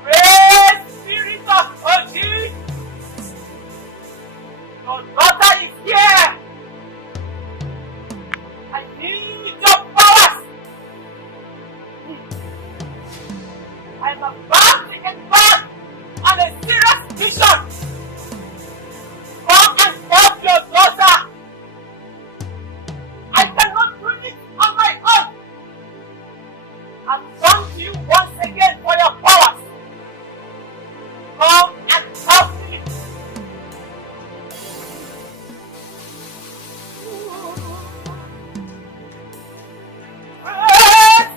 Great Spirit of Oji! Your daughter is here! I need your powers! I'm about to embark on a serious mission! Come and help your daughter! I cannot do it on my own! I've come to you once again for your powers! Come and help me!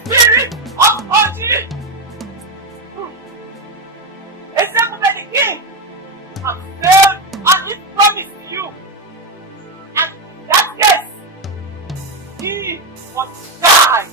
Spirit of Oji! Except that the king has failed on his promise to you. And in that case, he must die.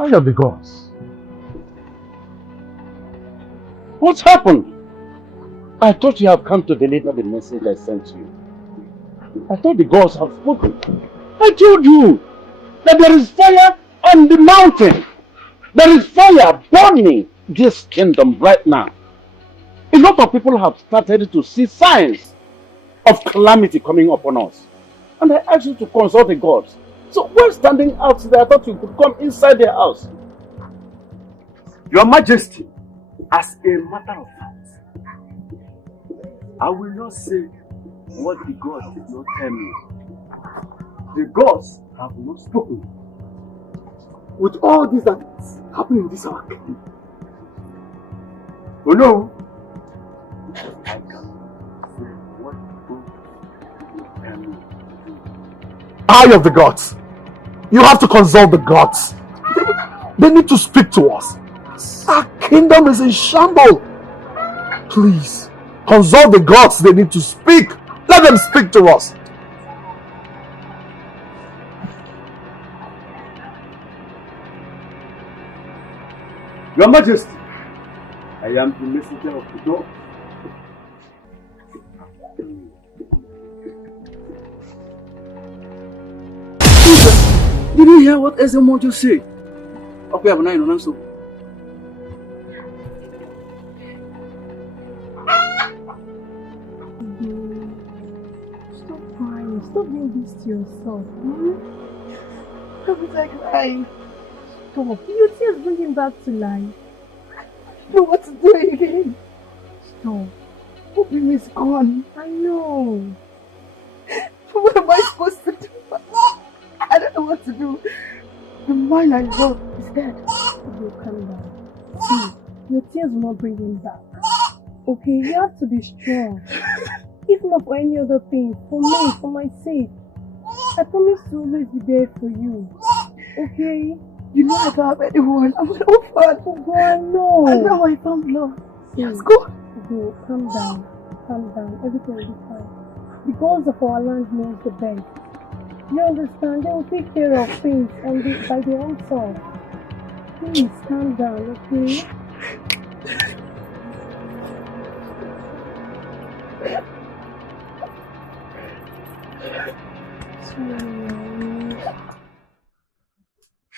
Eye of the gods. What's happened? I thought you have come to deliver the message I sent you. I thought the gods have spoken. I told you that there is fire on the mountain. There is fire burning this kingdom right now. A lot of people have started to see signs of calamity coming upon us. And I asked you to consult the gods. So when standing out there, I thought you could come inside their house. Your Majesty, as a matter of fact, I will not say what the gods did not tell me. The gods have not spoken. With all this that is happening in this our kingdom, oh no, I can say what God will tell me. Eye of the gods. You have to consult the gods. They need to speak to us. Our kingdom is in shambles. Please, consult the gods. They need to speak. Let them speak to us. Your Majesty, I am the messenger of the God. Did you hear what Ezemo just said? Okay, I'm not in answer. Stop crying. Stop doing this to yourself. Stop it like crying. Stop. Your tears bring him back to life. I don't know what to do again. Stop. Obi is gone. I know. What am I supposed to do? I don't know what to do. The man I love is dead. You calm down. See, your tears will not bring him back. Okay, you have to be strong. If not for any other thing, for me, for my sake. I promise to always be there for you. Okay? You know I don't have anyone. I'm an orphan. Oh God, I know. And now I found love. Let's go. Go, calm down. Calm down. Everything will be fine. The gods of our land knows the best. You understand? They will take care of things by their own self. Please calm down, okay?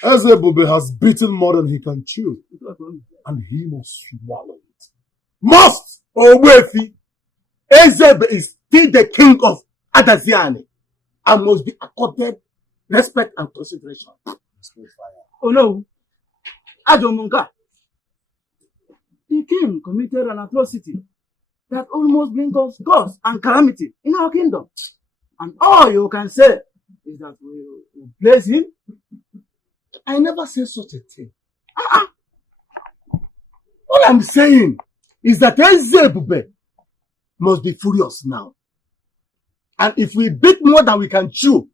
Ezebube has beaten more than he can chew, and he must swallow it. Must! Owefi, Ezebe is still the king of Adaziani and must be accorded respect and consideration. Oh no, Ajomunga, the king committed an atrocity that almost brings us curse and calamity in our kingdom. And all you can say is that we will place him. I never said such a thing. All I'm saying is that Ezebube must be furious now. And if we beat more than we can chew,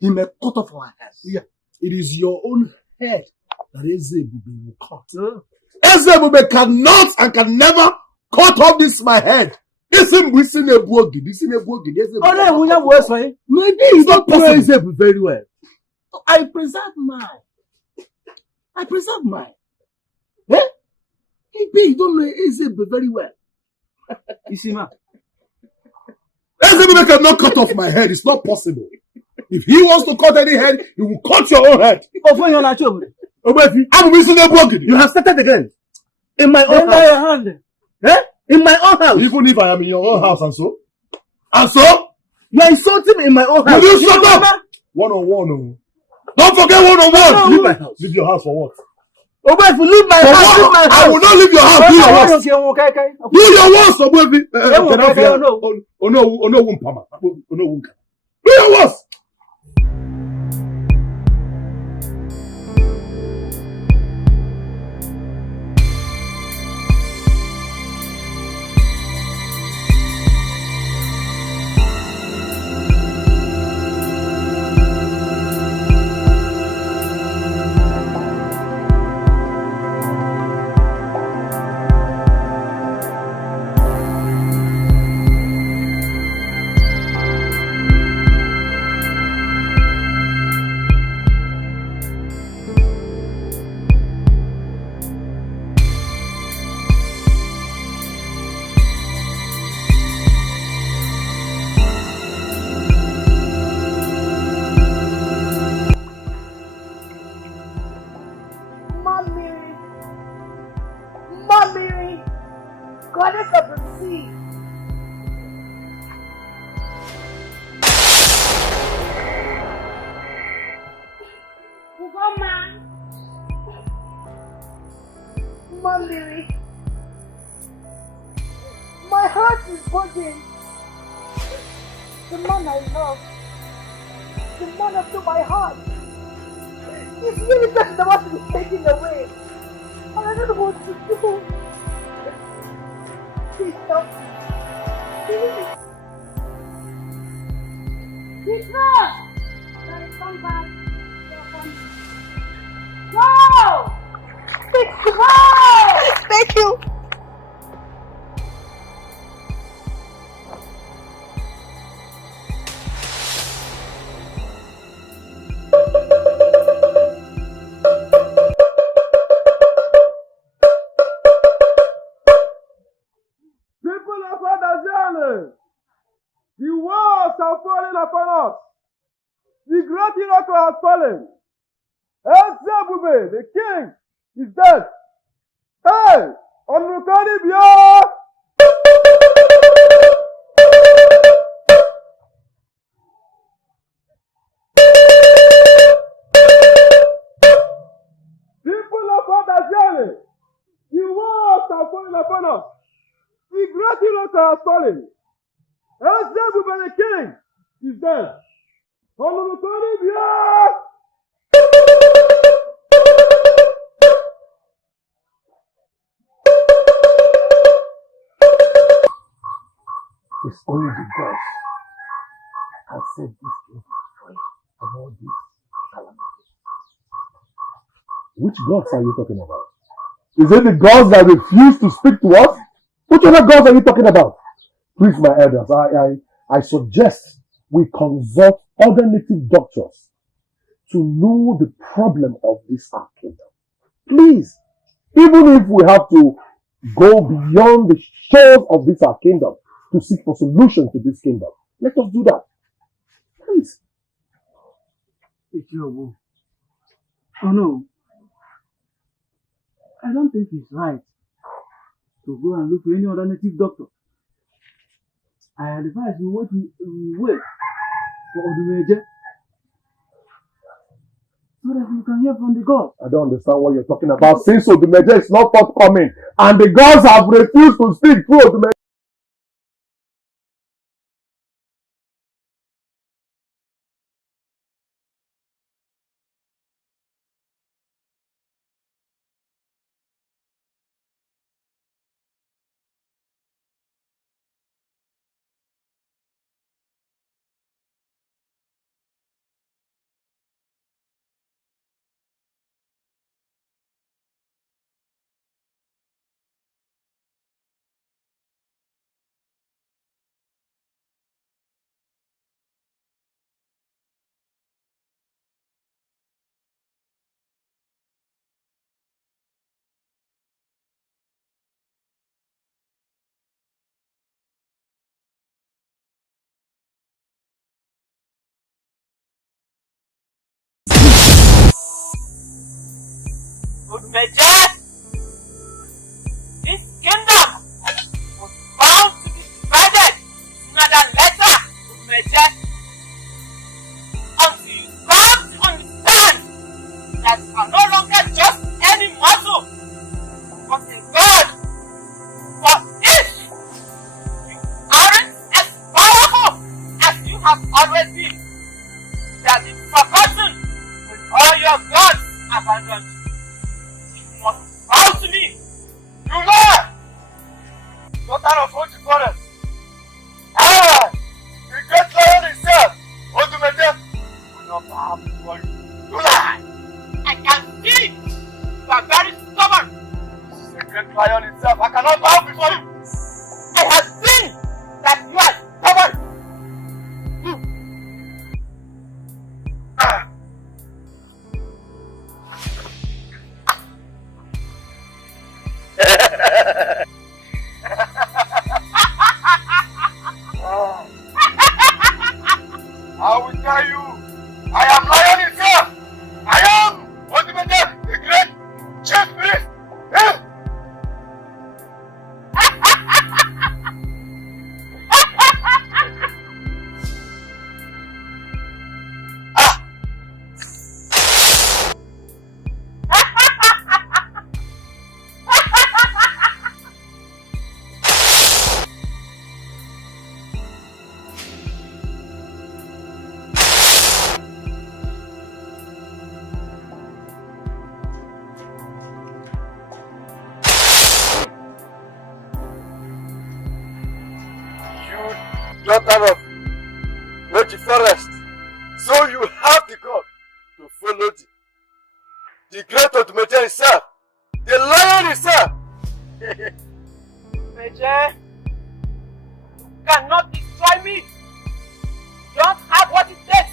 he may cut off our heads. Yeah, it is your own head that Ezebube will cut. Ezebube cannot and can never cut off this my head. Maybe you don't know Ezebube very well. I preserve mine. Eh? Maybe you don't know Ezebube very well. Isima. Ezebube cannot cut off my head. It's not possible. If he wants to cut any head, he will cut your own head. You have started again. In my own house. Eh? In my own house. Even if I am in your own house and so? And so? You are insulting me in my own house. Will you shut up? One-on-one. Don't forget one-on-one. Leave my house. Leave your house for what? If you leave my house, leave my house. I will not leave your house. Do your worst. Do your worst. goddess of the sea. Ugoma. Mommy, my heart is burdened. The man I love, the man after my heart, is really just about to be taken away. And I don't know what to do. Please help me. Please. Because come back. Go! Thank you. People of Adazane, the walls are falling upon us. The great Iroko has fallen. Ezebube, the king, is dead. Hey, Onukani Bia! People of Adazane, the walls are falling upon us. The great Iroko has fallen. Ezebube, the king, is dead. Onukani Bia! It's only the gods that can set this king free from all these calamities. Which gods are you talking about? Is it the gods that refuse to speak to us? Which other gods are you talking about? Please, my elders, I suggest we consult other native doctors to know the problem of this our kingdom. Please, even if we have to go beyond the shores of this our kingdom to seek for solutions to this kingdom, let us do that. Please. Oh no. I don't think it's right to go and look for any other native doctor. I advise we wait for Odumeje so that we can hear from the gods. I don't understand what you're talking about. Since Odumeje is not forthcoming and the gods have refused to speak through Odumeje. Odumeje, this kingdom was bound to be divided sooner than later, Odumeje, until you come to understand that you are no longer just any muscle, but a God. For if you aren't as powerful as you have always been, you have been forgotten with all your gods abandoned. Bow to me! You lie! Daughter of Oihimire! I, the great lion himself, Odumeje, will not bow before you. You lie! I can see you are very stubborn. The great lion himself, I cannot bow before you. I have seen that you are stubborn. I will tell you, I am lion himself. I am Ultimatums, the great chief priest. daughter of the forest. So you have the God to follow the great Ultimatum himself, the lion himself. Major, cannot destroy me. Don't have what it takes.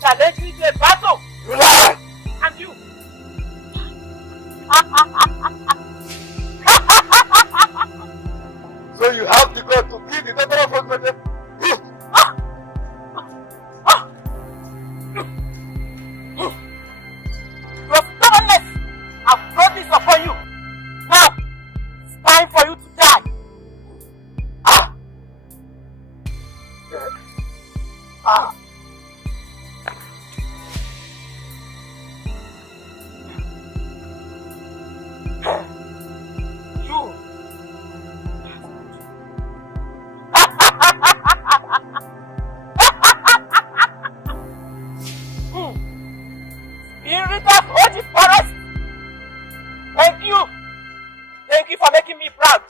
Challenge me to a battle. You lie! And you. So you have the God to kill the daughter of Ultimatum? Your stubbornness, I've brought this upon you. Now, it's time for you to die. Spirit of the forest. Thank you. Thank you for making me proud.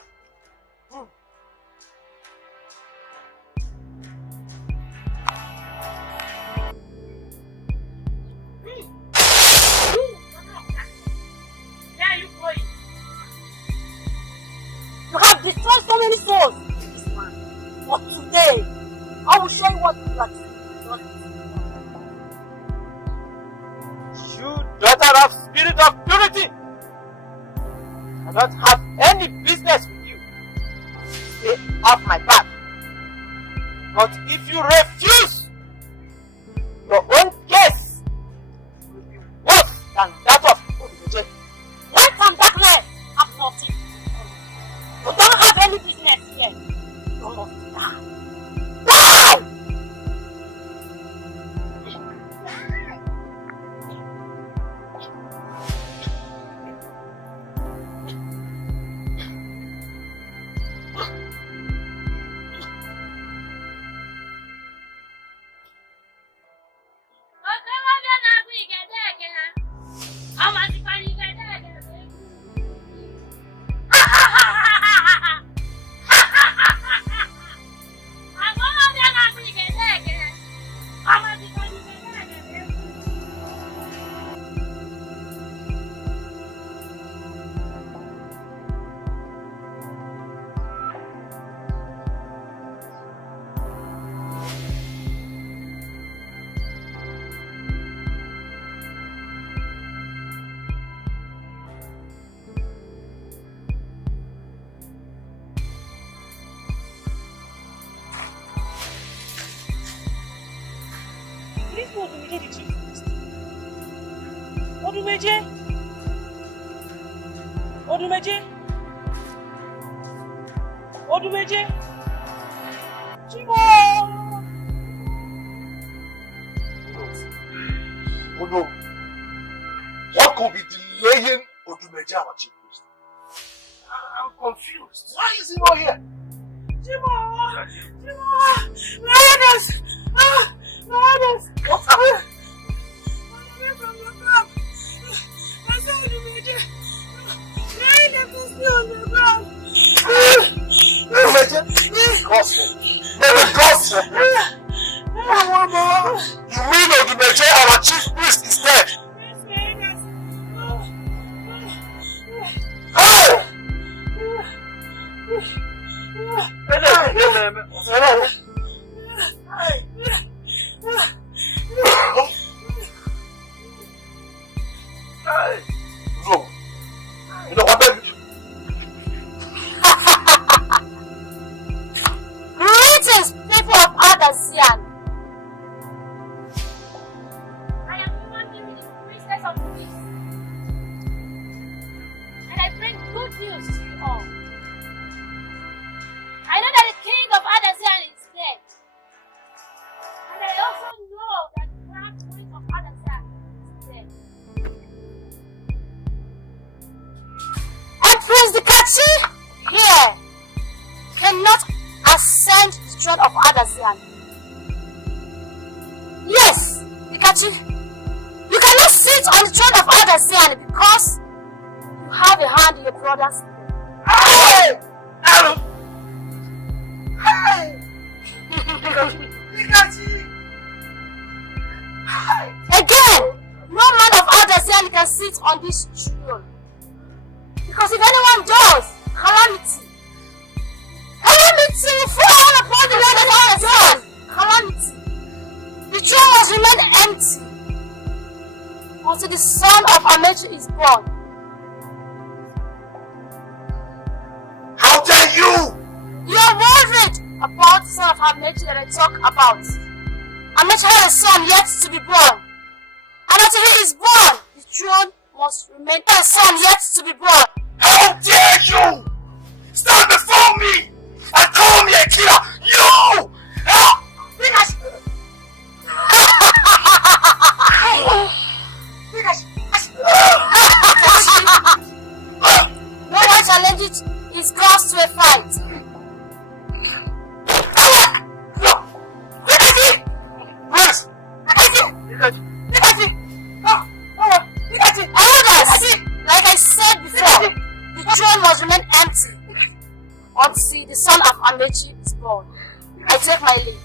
Where are you going? You have destroyed so many souls. But today, I will show you what you are doing. You daughter of spirit of purity, I don't have any business with you. Stay off my path. But if you refuse, your own case will be worse than that of Ejike. Light and darkness have nothing. You don't have any business here. You must die. Die! Odumeje. Chimo. Oh no. What could be delaying Odumeje, our chief priest? I'm confused. Why is he not here? Chimo. Riders. Riders. What happened? From the camp. I saw Odumeje. Riders was still on the ground. Odumeje? Gospel. Gospel. You mean Odumeje, our chief priest, is dead? Greetings, people of Adasian. I am human being, the priestess of peace, and I bring good news to you all. I know that the king of Adasian is dead, and I also know that the grand queen of Adasian is dead. And Prince Dikachi here cannot ascend the throne of Adasian. Yes, Dikachi, you cannot sit on the throne of Adasian because you have a hand in your brother's name. Again, no man of ascension can sit on this throne. Because if anyone does, calamity will fall upon the land of ascension. Calamity. The throne must remain empty until the son of Amechi is born. How dare you! You are worried about the son of Amechi that I talk about. Amechi had a son yet to be born. And until he is born, the throne must remain a son yet to be born. How dare you! Stand before me and call me a killer! You! No one challenges his gods to a fight. Like I said before, the throne must remain empty until the son of Amechi is born. I take my leave.